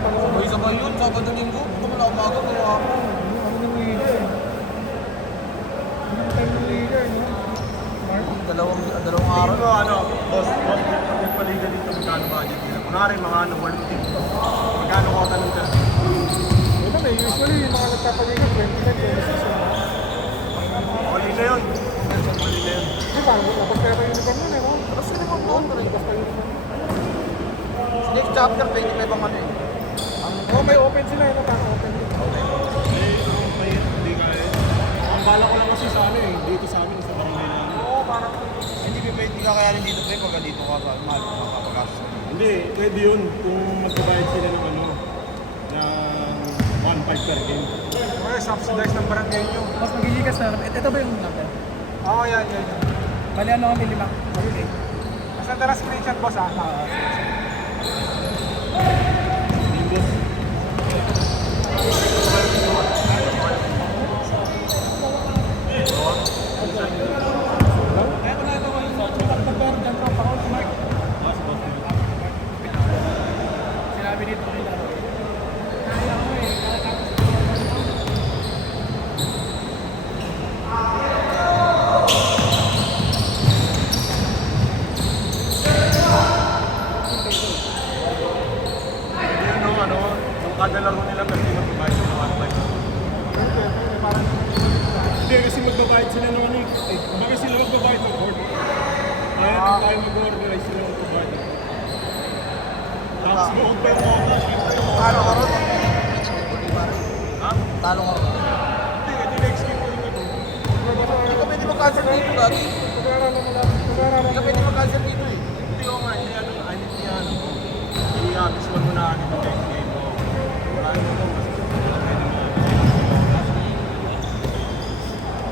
Sabay-sabay yun. Sabado linggo. Ito mo na umaga. Kaya ako. Ano ng liga eh? Ano ng time ng liga eh, no? Mark? Dalawang araw. Pero ano, boss, nagpaliga dito magkano budget nila? Kunwari mga ano, world team. Magkano ko tanong ka? Ito na, usually yung mga nagpapaliga, 25, 26 yun. Mali na yun. Mali na yun. Di ba? Tapos kaya pa uniform nun eh, no? Tapos sila mga phone. Tapos pa uniform. Next chapter, 25 ang ano eh. Oh, may open sila, ito parang open din. Hindi kaya. Ang bala ko lang kasi sa ano eh, dito sa amin sa barangay namin. Oo, parang Hindi ka kaya rin dito, pre, pagka dito ka sa mahal ka makapagastos. Hindi, pwede yun kung magbabayad sila ng ano, ng 1.5 per game. okay, subsidized ng barangay nyo. Mas magigigas na. Ito ba yung number? Oo, yan, yan. Bali ano kami 5. Okay. Basta tara screenshot, boss, ha? Yung boss, Kaya ko na ito yung pagpapero dyan sa pakawal si Mark. Sinabi dito nila. Kaya ko eh. yun yung ano, yung kada laro nila kasi magbabayad sila ng 1.5. Parang Hindi, kasi magbabayad sila ng ano eh. Bakit sila magbabayad ng board? Kaya kung tayo mag-organize sila magbabayad ng board. Tapos mag-compare mo ako, syempre. Talo ka ron. Ha? Talo ka ron. Hindi, hindi next game ko rin ito. Hindi ka pwede mag-cancel dito dati. pag-aaralan mo lang. Pag-aaralan Hindi ka mo pwede mag-cancel dito eh. Hindi ko nga, hindi ano, hindi ano. I-visual mo na ano yung next game mo. Wala yung ito, kasi wala pwede mo.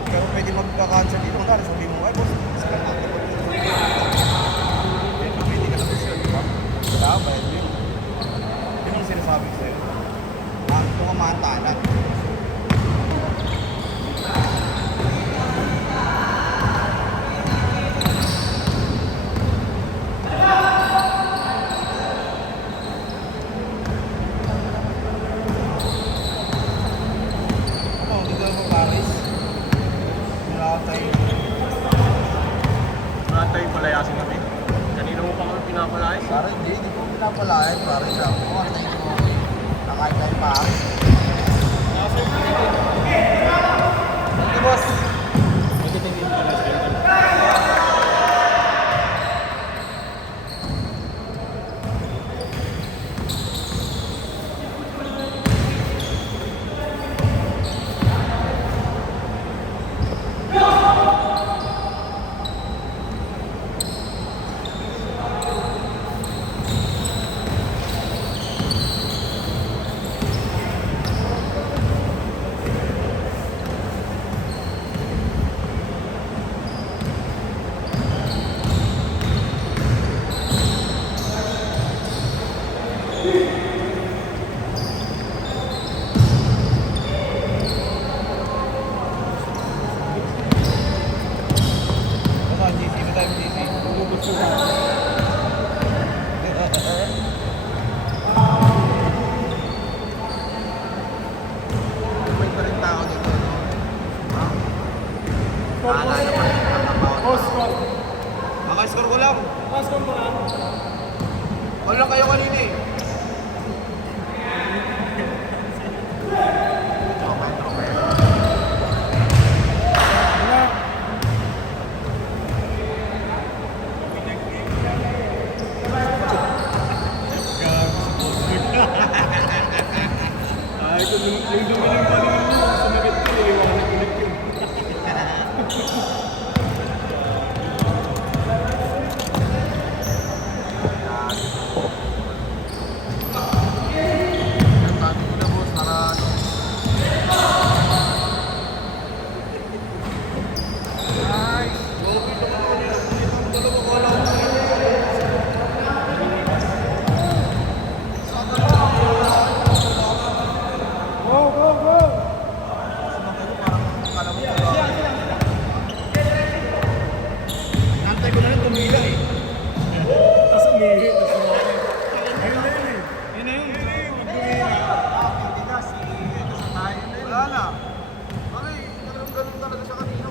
Pero pwede magka-cancel dito. Kung sabi mo, ay boss, sa kanal ka po. Pwede ka na boss yun, di ba? Wala, bayad mo yun. Yun ang sinasabi ko sa'yo. Kung ang mahantanan. papalayasin kami. Kanina mo pa kami pinapalayas. Parang hindi ko pinapalayan. Parang siya ako. Antayin ko. Nakain tayo pa. Thank you, boss. Basta, GC, ba tayo GC? May pa rin tao dito. Ha? Naalala pa rin ang about. Maka-score ko lang. Wala kayo kanina eh. Okay, okay. Ay, kung yung dumi ng paningin mo, sumagat ko, iwanan ko ulit yun. Ang sabi ko na, boss, para ano. Okay naman ako nila. Ang dalawa ko alam ko. Go, go, go! Nantay ko na lang tumila eh. Tapos umihi, tapos umihi. Ayun na yun eh. Yun na yun. Wala na. Okay, ganun talaga siya kanina.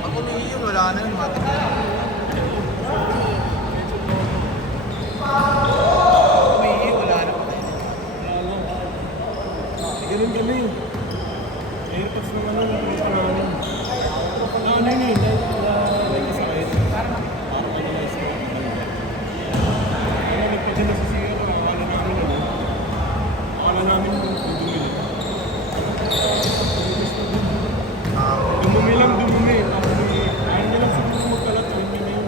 Pag umihi yun, wala na yun. Matik na yun. Umihi, wala na. Ganun kami. Eh, tapos naman ano, may pangalan. Ano yun eh, like kasakit. Parang otherwise ko. Kaya nagpadala sa siya, akala namin ano. Akala namin yung dumili. Dumumi lang, dumumi. Tapos ayaw niya lang siguro magkalat. Ayun niya na yun.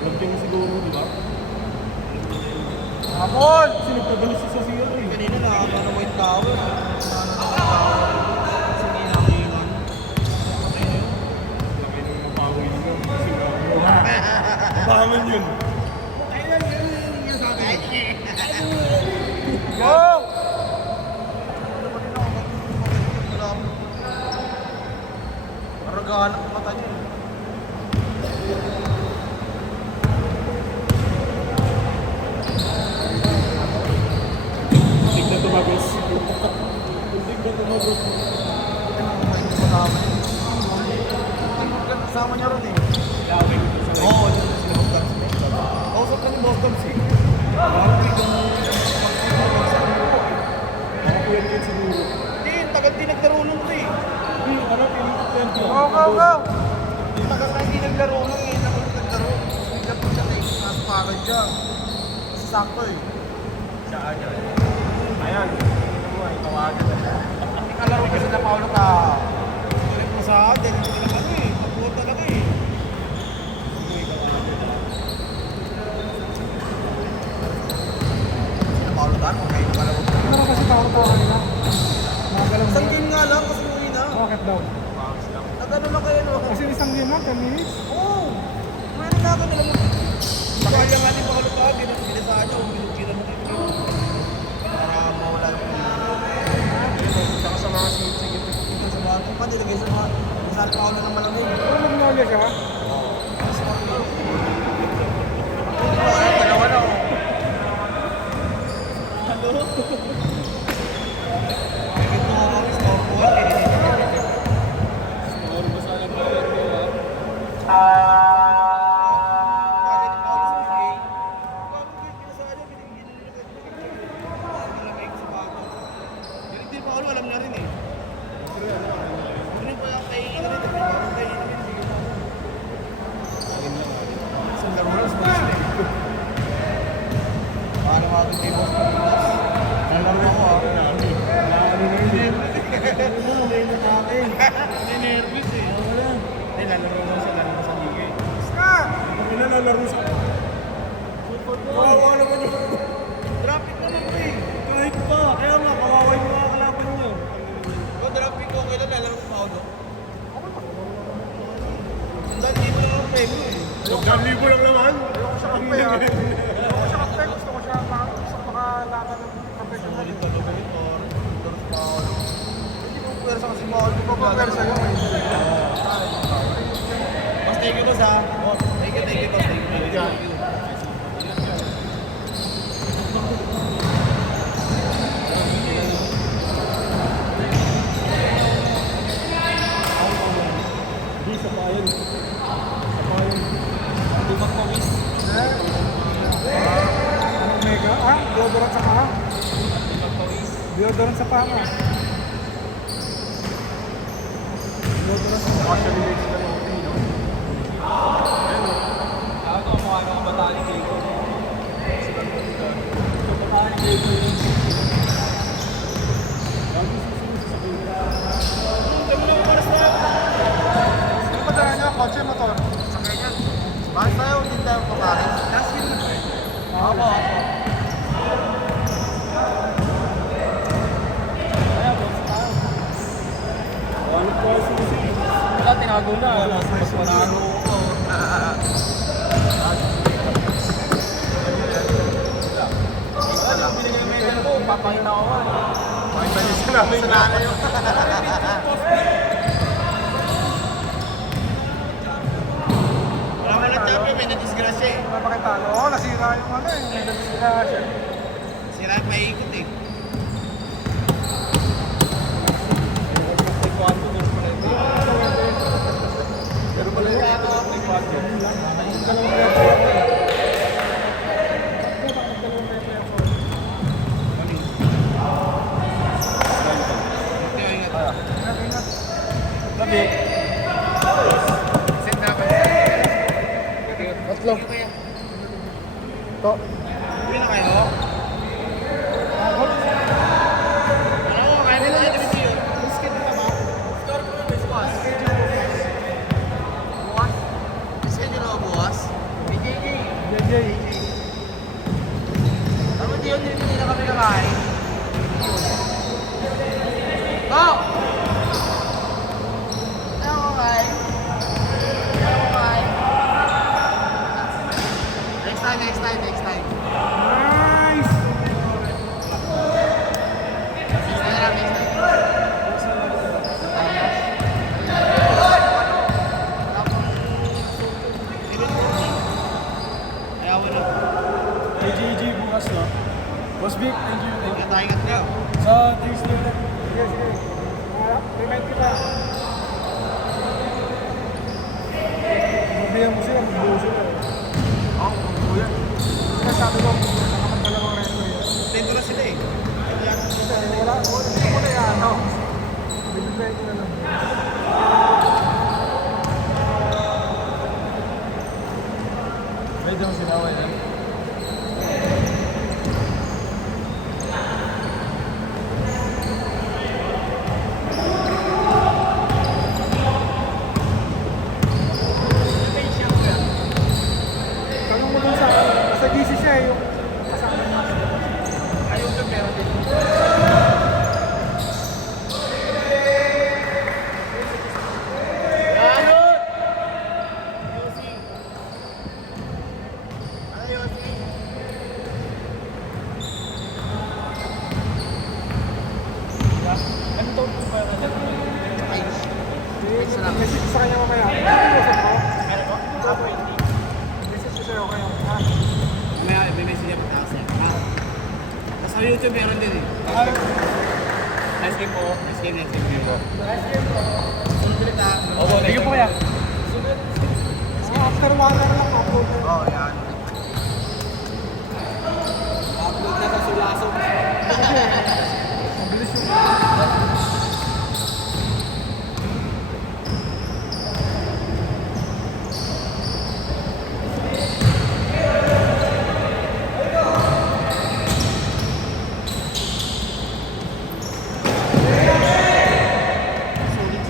Alam niya na siguro, di ba? Hamon! Kasi nagpadala siya sa siya eh. Kanina nakaka ng white towel. Kasi hindi na ako iwan. Laki nung mapawi niya. Kasi mapahaman yun. Go! Parang ang mata niya. Hindi na tumagos. Hindi na tumagos. Kasama niya ron eh. Oo, sila Boss Toms. Kausap ka ni Boss Toms eh. Parang biglang Nakakuyan yun siguro. Hindi, tagal din naglaro nun to eh. Hindi, ano, pinipigyan ko. Go, go, go! Tagal na hindi naglaro nung eh. Nakulit naglaro. Bigla po siya tayo. Nasa pagod siya. Sakto eh. Saan yan? Ayan. Ano mo, itawagan na. Ikalaro kasi na Paolo ka. Ulit mo sa atin, hindi lang ano eh. Pagbuot talaga eh. Sina Paolo ka? Kung kayo kalaro. Ano naman kasi tao-tao kanina? Mga galong Isang game nga lang kasi uwi na. Bakit daw? Nagano na kayo no? Kasi isang game lang, 10 minutes. Oo! Meron na ako nila mo. Kaya nga din makalutag, binasaan niya, umilukiran mo dito. Para mawala yung Tsaka sa mga sige. dito sa mga kung pa nilagay sa mga Sal Paolo ng malamig. Ano nagnaga siya? Ay, dalawa na oh. Ito nga kami, score 1 eh. Or basta lang ba yun, di ba? eh. Ninervous eh. Eh, lalaro mo sa liga eh. Ska! Kung nalalaro sa... Kawawa naman yun. Traffic naman ko eh. Kahit pa, kaya nga, kawawa yung mga kalaban niyo. Kung traffic ko, kailan lalaro sa Paulo? Sandal, di mo lang ang premyo eh. 1,000 lang naman. Ayoko siya kape ah. Ayoko siya kape. Gusto ko siya makalaban ng professional. Solid talaga ito. Lalaro sa Paulo. Hindi ko pwersa kasi Paulo. Hindi ko pa pwersa yun. Mas thank you, boss ha. Thank you, boss. Thank you. Hindi, sa payan. Anong mega? Ah, deodorant sa paa? Deodorant sa paa mo. Deodorant sa paa. Ano ba dala niya? Kotse, motor? Sa ganyan. Bakit tayo, hindi tayo pamaris? Apo. Ano po yung sumusili? Wala, tinago na. Mas manalo ko. Binigay mo yung ko, papakita ko nga. Pakita niyo sila. Sa nanay yun. Wala ka lang champion, may na-disgrasya eh. Wala pa kayo talo. Oo, nasira yung ano eh. May nasira siya. Sira yung paikot eh. Pero pala yung Dalawang reto ako eh. Kaya ingat. Ingat, ingat. Labi. Sit na ako. Tatlo. To. Uwi na kayo. Alam mo, kaya nila yung division. Kasi nyo na buwas. JJ. Ano di yun, hindi na kami kakain. Go! Ano ko kain? Ano ko kain? Next time. Nice! Next time lang, next time. Kaya wala. AJJ bukas na. Boss Vic, thank you. Ingat ka. Sa Tuesday na. Sige, sige. Remind kita. Sabihan mo sila, magbuo sila. Oo, buo yan. Kaya sabi ko, nakamadalawang reto eh. Tento na sila eh. Kasi wala, hindi ko na yan, no? Bibigay ko na lang. Pwede mo sinaway na. Tanong mo dun sa, nasa GC siya eh, yung kasama niya. Ayun ka meron din. Ano to? Message sa kanya mamaya. Meron ko? Message ko sa'yo kayo. Ha? Mamaya, may message niya pagkakasya. Ha? Tapos sa YouTube meron din eh. Nice game po. Next game po. Ulit ha. Opo, thank you po kaya. After 1 hour lang, upload na. Oo, yan. Upload na sa sulasok. Mabilis yung... Solid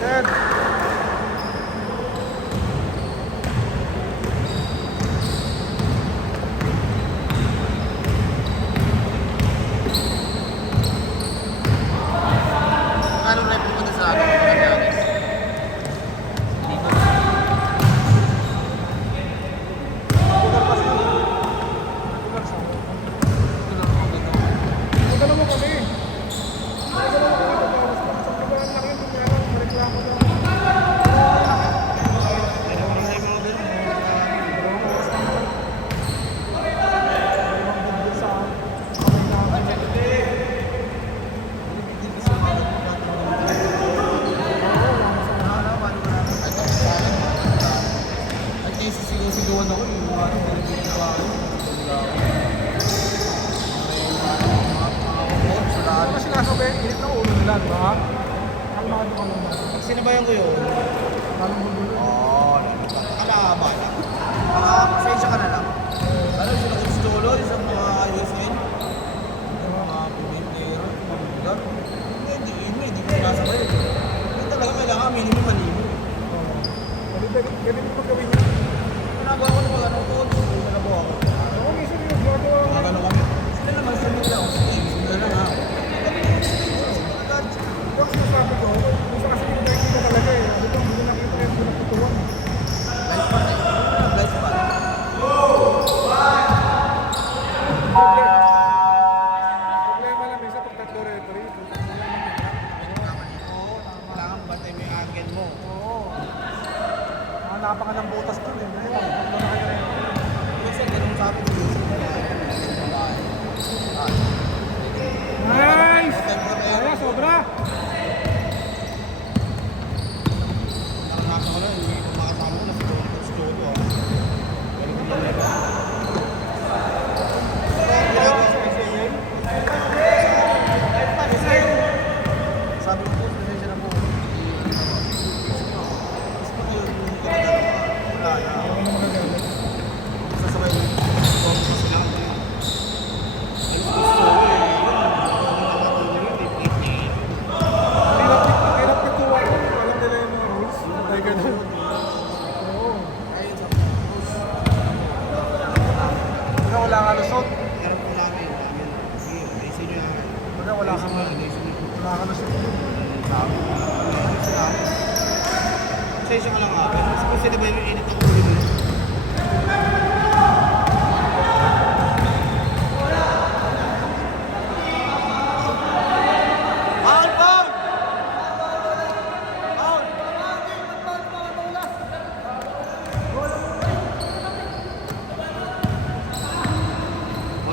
Ted! Anong live pumunta sa akin? Magagamit. Tugal kasi yun. Tugal sa akin. Magdala mo kami. Magdala mo kami. Tapos sa kabahan lang yun. Kung meron, mareklamo lang. Ay, sisigaw-sigawan ako yung mga pinagpipin sa akin. Ano ba sinasabi? Init na ulo nila, di ba? Kalmado ka lang natin. Pag sinabayan ko yun, Lalong magulo. oo, nakakabala. Pasensya ka na lang. Ano, sila ko si Jolo, isang mga USN, yung mga pumintero, mga lugar. Hindi ko sinasabay. Hindi talaga kailangan minimum manimo. Pwede mo magawin yun. Ginagawa ko naman ano to, ginagawa ko. Ako minsan yung gagawa ko. Magano kami. Sila naman sumit lang. Sige, sila lang ha. Yung sinasabi ko, minsan kasi yung nakikita talaga eh. Ano bang hindi nakita yung pinaputuan eh. Life pa rin. Life pa rin. Problema lang minsan pag tatlo referee. Kailangan bantay mo yung angle mo. Oo. Hanapan ka ng butas dun eh. Ngayon, tatlo na kayo rin. Kasi ganun sabi ko. Nice! Kaya, sobra! Naranasan ko na, hindi ko makasama ko na si Jolo. Galing ko talaga. Sabi ko po, pasensya na po. Mas pag yun, wala na. Sasabay mo yung kasi lang. Hirap nagtuwa ko. Alam nila yung mga rules. Ay, ganun. Oo. Baga wala ka lusot. Baga wala ka lusot. Pasensya ka lang nga. Pero sila ba yung init ng ulo mo?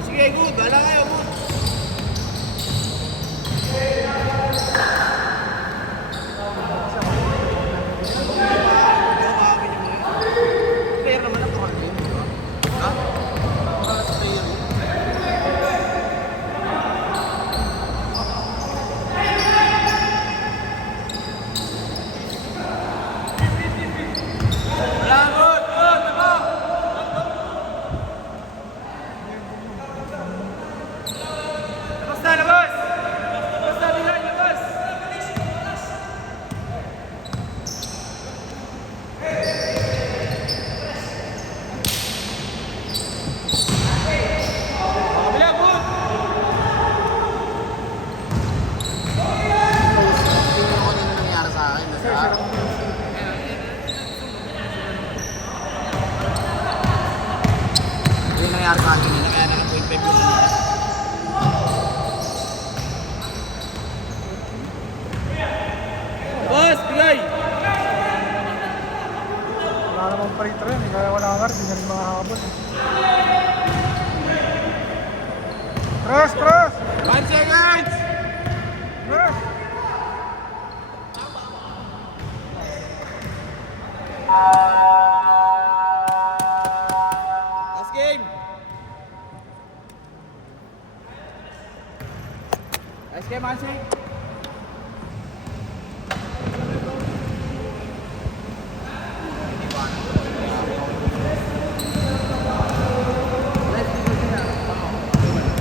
Sige, good. Bahala kayo, good. Player naman ang pakal yun, di ba? Ha? Para sa player yun. Wala, good, good, diba? Labas na, labas! Labas na, Bilal, labas! Kabila, good! Tingnan ko din na nangyari sa akin. Hindi nangyari sa akin, kaya naka-point 5 yung Boss, bigay! Wala namang parito rin. Kaya wala nga rin. Hindi na rin makahabol. Press! Press! 5 seconds! Press! Last game! SK Mansik.